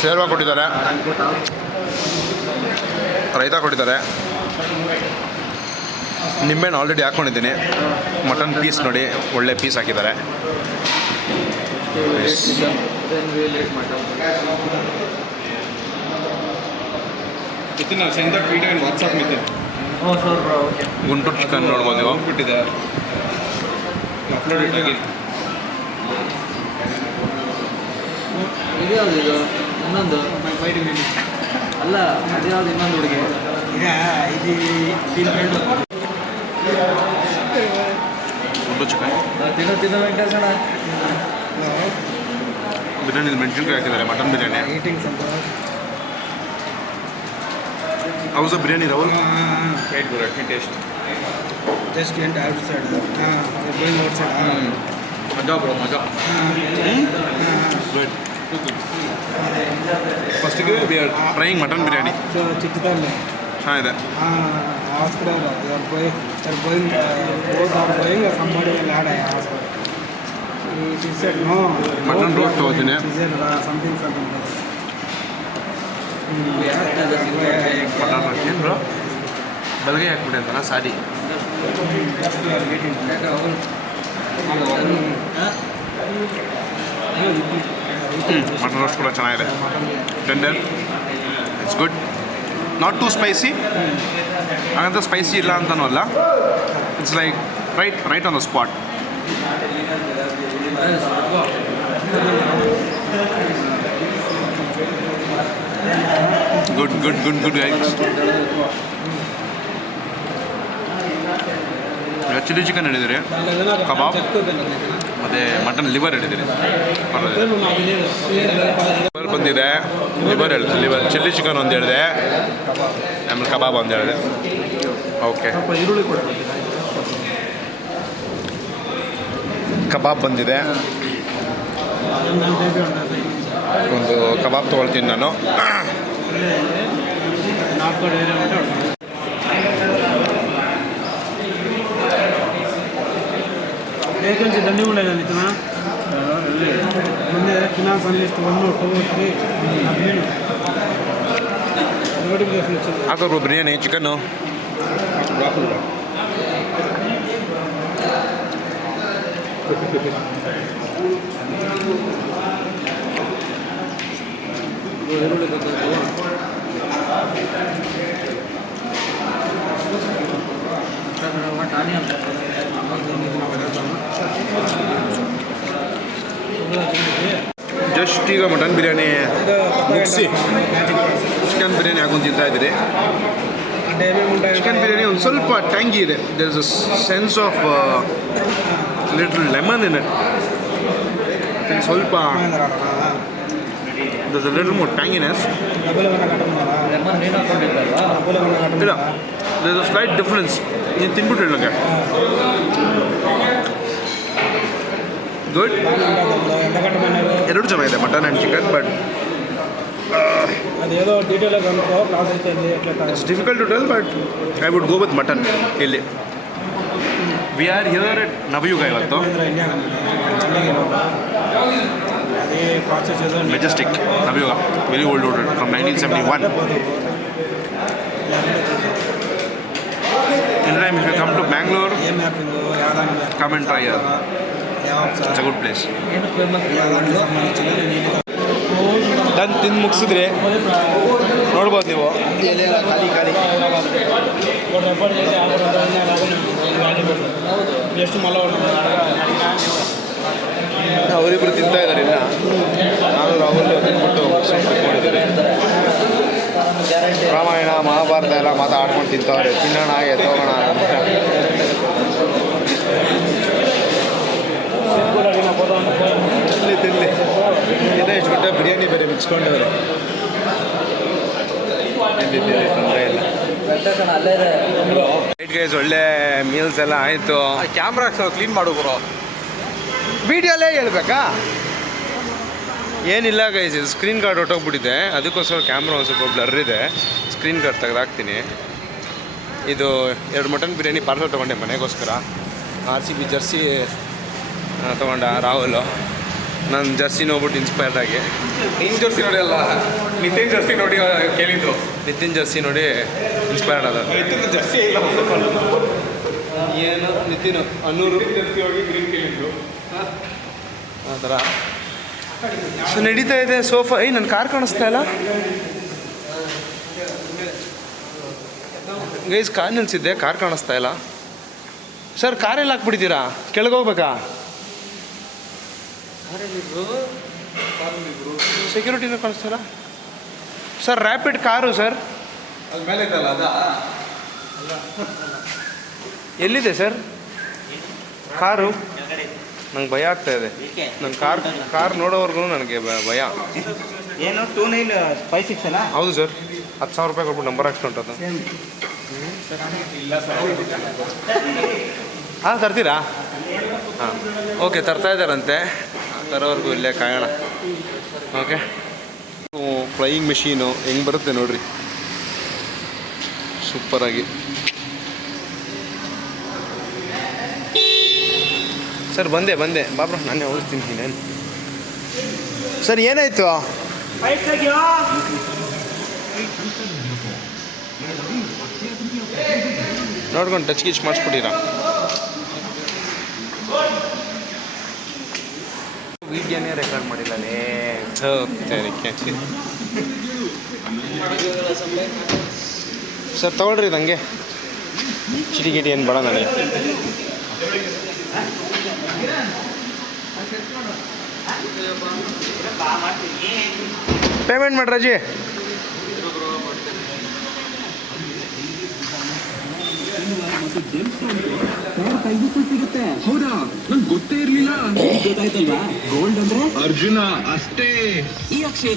ಸೇರ್ವ ಕೊಟ್ಟಿದ್ದಾರೆ, ರೈತ ಕೊಟ್ಟಿದ್ದಾರೆ, ನಿಂಬೆಹಣ್ಣು ಆಲ್ರೆಡಿ ಹಾಕ್ಕೊಂಡಿದ್ದೀನಿ. ಮಟನ್ ಪೀಸ್ ನೋಡಿ, ಒಳ್ಳೆ ಪೀಸ್ ಹಾಕಿದ್ದಾರೆ. Nitin, I'll send that video in WhatsApp, Nitin. Oh, sure, bro. Okay. Guntur chicken ನೋಡ್ಬೋದು ನೀವು. ಹೋಗ್ಬಿಟ್ಟಿದೆ. Upload it again. ಇದು ಯಾವುದು? ಇದು ಇನ್ನೊಂದು ಅಲ್ಲ, ಅದು ಯಾವುದು ಇನ್ನೊಂದು ಹುಡುಗಿ? ಗುಂಟೂರು ಚಿಕನ್ ತಿನ್ನೋ ವೆಂಕಟೇಶಣ್ಣ. ಬಿರಿಯಾನಿ ಮೆಣಸಿನ್ಕಾಯಿ ಹಾಕಿದ್ದಾರೆ. Mutton biryani. How's a biryani Rahul? Wait, bro, let me taste. Just went outside. They're going outside. Maja, bro, maja. Good. ಫಸ್ಟಿಗೆ we are trying mutton biryani. So, ಚಿಕ್ಕದಲ್ಲಿ ಚೆನ್ನಾಗಿದೆ. hospital, you're going, both are going, somebody will add a hospital. She said, no. Mutton roast ಹೋಗ್ತೀನಿ. She said, something. Mutton roast ಏನು bro? ಬಲ್ಗೆ ಹಾಕ್ಬಿಟ್ಟೆ ಅಂತನಾ ಸಾಡಿ? Mutton roast ಕೂಡ ಚೆನ್ನಾಗಿದೆ. Tender it's good, not too spicy, ಹಾಗಂತ ಸ್ಪೈಸಿ ಇಲ್ಲ ಅಂತನೂ ಅಲ್ಲ. It's like right on the spot. Good guys. Chilli chicken ಹೇಳಿದಿರಿ, ಕಬಾಬ್ ಮತ್ತು ಮಟನ್ ಲಿವರ್ ಹೇಳಿದಿರಿ. ಲಿವರ್ ಬಂದಿದೆ, ಲಿವರ್ ಚಿಲ್ಲಿ ಚಿಕನ್ ಒಂದು ಹೇಳಿದೆ, ಆಮೇಲೆ ಕಬಾಬ್ ಒಂದು ಹೇಳಿದೆ. ಓಕೆ, ಕಬಾಬ್ ಬಂದಿದೆ. ಒಂದು ಕಬಾಬ್ ತೊಗೊಳ್ತೀನಿ ನಾನು. వేకెన్సీ దండి ఉండేది ఇతన ముందే ఫినాన్స్ అనలిస్ట్ 1 2 3 అడ్మిన్ నోటిఫికేషన్ వచ్చింది. ಹಾಕೋರು ಬಿರಿಯಾನಿ ಚಿಕನ್ನು. ಜಸ್ಟ್ ಈಗ ಮಟನ್ ಬಿರಿಯಾನಿ ಮುಗಿಸಿ ಚಿಕನ್ ಬಿರಿಯಾನಿ ಹಾಕೊಂಡು ತಿಂತಾ ಇದ್ದೀರಿ. ಚಿಕನ್ ಬಿರಿಯಾನಿ ಒಂದು ಸ್ವಲ್ಪ ಟ್ಯಾಂಗಿ ಇದೆ. There is a sense of little lemon in it. ಸ್ವಲ್ಪ there's a little more tanginess. ಇಲ್ಲ, there's a slight difference. ನೀನು ತಿನ್ಬಿಟ್ಟು ನನಗೆ ಗುಡ್. ಎರಡು ಚೆನ್ನಾಗಿದೆ ಮಟನ್ ಆ್ಯಂಡ್ ಚಿಕನ್, ಬಟ್ ಅದೇನೋ ಡೀಟೇಲ್ ಆಗಿ ಅನ್ಕೋ ಪ್ರಾಸೆಸ್ ಅಲ್ಲಿ it's difficult to tell, but I would go with mutton. ಇಲ್ಲಿ we are here at Navayuga ಇವತ್ತು. Majestic Navayuga, very old road from 1971. Anytime if you come to Bangalore, come and try it. It's a good place. ನಾನು ತಿಂದು ಮುಗಿಸಿದ್ರೆ ನೋಡ್ಬೋದು ನೀವು, ಎಲೆಲ್ಲ ಖಾಲಿ ಖಾಲಿ. ಎಷ್ಟು ಮಲ ಅವರಿಬ್ಬರು ತಿಂತಾ ಇದ್ದಾರೆ. ಇನ್ನು ನಾನು ರಾಹುಲ್ ತಿಂದ್ಬಿಟ್ಟು ಮುಗಿಸ್ಕೊಂಡಿದ್ದಾರೆ. ರಾಮಾಯಣ ಮಹಾಭಾರತ ಎಲ್ಲ ಮಾತಾಡ್ಕೊಂಡು ತಿಂತವ್ರೆ. ತಿನ್ನೋಣ ಎತ್ತೋಗೋಣ ಅಂತ. ತಿನ್ನಲಿ ಇದೇ ಇಷ್ಟು ಗಂಟೆ ಬಿರಿಯಾನಿ ಬೇರೆ ಮಿಕ್ಸ್ಕೊಂಡವ್ರೆ. ತಿಂದಿದ್ದೀವಿ, ತೊಂದರೆ ಇಲ್ಲ. ರೈಟ್ ಗೈಸ್, ಒಳ್ಳೆ ಮೀಲ್ಸ್ ಎಲ್ಲ ಆಯಿತು. ಕ್ಯಾಮ್ರಾ ಕ್ಲೀನ್ ಮಾಡು ಬ್ರೋ. ವಿಡಿಯೋಲೇ ಹೇಳ್ಬೇಕಾ? ಏನಿಲ್ಲ ಗೈಸ್, ಇದು ಸ್ಕ್ರೀನ್ ಗಾರ್ಡ್ ಹೊಟ್ಟೋಗ್ಬಿಟ್ಟಿದೆ, ಅದಕ್ಕೋಸ್ಕರ ಕ್ಯಾಮ್ರಾ ಒಂದು ಸ್ವಲ್ಪ ಬ್ಲರ್ ಇದೆ. ಸ್ಕ್ರೀನ್ ಗಾರ್ಡ್ ತೆಗೆದಾಕ್ತೀನಿ. ಇದು 2 ಮಟನ್ ಬಿರಿಯಾನಿ ಪಾರ್ಸಲ್ ತೊಗೊಂಡೆ ಮನೆಗೋಸ್ಕರ. RCB ಜರ್ಸಿ ತೊಗೊಂಡ ರಾಹುಲ್. ನನ್ನ ಜರ್ಸಿ ನೋಡ್ಬಿಟ್ಟು ಇನ್ಸ್ಪೈರ್ಡ್ ಆಗಿ. ನಿನ್ನ ಜರ್ಸಿ ನೋಡಿ ಅಲ್ಲ, ನಿತಿನ್ ಜರ್ಸಿ ನೋಡಿ ಕೇಳಿದ್ದು. ನಿತಿನ್ ಜರ್ಸಿ ನೋಡಿ ಇನ್ಸ್ಪೈರ್ಡ್ ಆದ. ನಿತಿನ್ ಜರ್ಸಿ ಇಲ್ಲ, ಏನು ನಿತಿನ್ ಅನ್ನೂರು ಜರ್ಸಿ ಹೋಗಿ ಗ್ರೀನ್ ಕೇಳಿದ್ದು ಆ ಥರ. ಸೊ ನಡೀತಾ ಇದೆ ಸೋಫಾ. ನನ್ನ ಕಾರ್ ಕಾಣಿಸ್ತಾ ಇಲ್ಲ ಗೈಸ್. ಕಾರ್ ನಿಲ್ಸಿದ್ದೆ, ಕಾರ್ ಕಾಣಿಸ್ತಾ ಇಲ್ಲ. ಸರ್ ಕಾರೆಲ್ಲ ಹಾಕ್ಬಿಟ್ಟಿದ್ದೀರಾ? ಕೆಳಗೋಗ್ಬೇಕಾ? ಸೆಕ್ಯೂರಿಟಿನೂ ಕಾಣಿಸ್ತಾರ ಸರ್? ರ್ಯಾಪಿಡ್ ಕಾರು ಸರ್, ಅದು ಮೇಲೆ ಇದ್ದಲ್ಲ ಅದಾ? ಎಲ್ಲಿದೆ ಸರ್ ಕಾರು? ನಂಗೆ ಭಯ ಆಗ್ತಾ ಇದೆ. ನನ್ನ ಕಾರ್ ನೋಡೋವರೆಗೂ ನನಗೆ ಭಯ. ಏನು 2956 ಅಲ್ಲ? ಹೌದು ಸರ್, 10,000 ರೂಪಾಯಿ ಕೊಟ್ಬಿಟ್ಟು ನಂಬರ್ ಹಾಕ್ಸ್ಕೊಂಟದ್ದು. ಹಾಂ ತರ್ತೀರಾ? ಹಾಂ ಓಕೆ, ತರ್ತಾ ಇದ್ದಾರಂತೆ. ತರೋವರೆಗೂ ಇಲ್ಲೇ ಕಾಯೋಣ. ಓಕೆ, ಫ್ಲೈಯಿಂಗ್ ಮೆಷೀನು ಹೆಂಗೆ ಬರುತ್ತೆ ನೋಡ್ರಿ, ಸೂಪರಾಗಿ. ಸರ್ ಬಂದೆ ಬಾಬ್ರ, ನಾನೇ ಓಡಿಸ್ತೀನಿ. ನಾನು ಸರ್ ಏನಾಯಿತು? ನೋಡ್ಕೊಂಡು ಟಚ್ ಗಿಚ್ ಮಾಡಿಸ್ಬಿಟ್ಟಿರಾ? ವಿಡಿಯೋನೇ ರೆಕಾರ್ಡ್ ಮಾಡಿಲ್ಲ. ಸರ್ ತಗೊಳ್ರಿ ನಂಗೆ ಚಿಟಿ ಗಿಟಿ ಏನು ಬೇಡ ನನಗೆ. ಪೇಮೆಂಟ್ ಮಾಡ್ರಜಿ. ಸಿಗುತ್ತೆ. ಹೌದಾ, ನಂಗೆ ಗೊತ್ತೇ ಇರ್ಲಿಲ್ಲ. ಗೊತ್ತಾಯ್ತಲ್ವಾ, ಗೋಲ್ಡ್ ಅಂದ್ರೆ ಅರ್ಜುನ ಅಷ್ಟೇ. ಈ ಅಕ್ಷಯ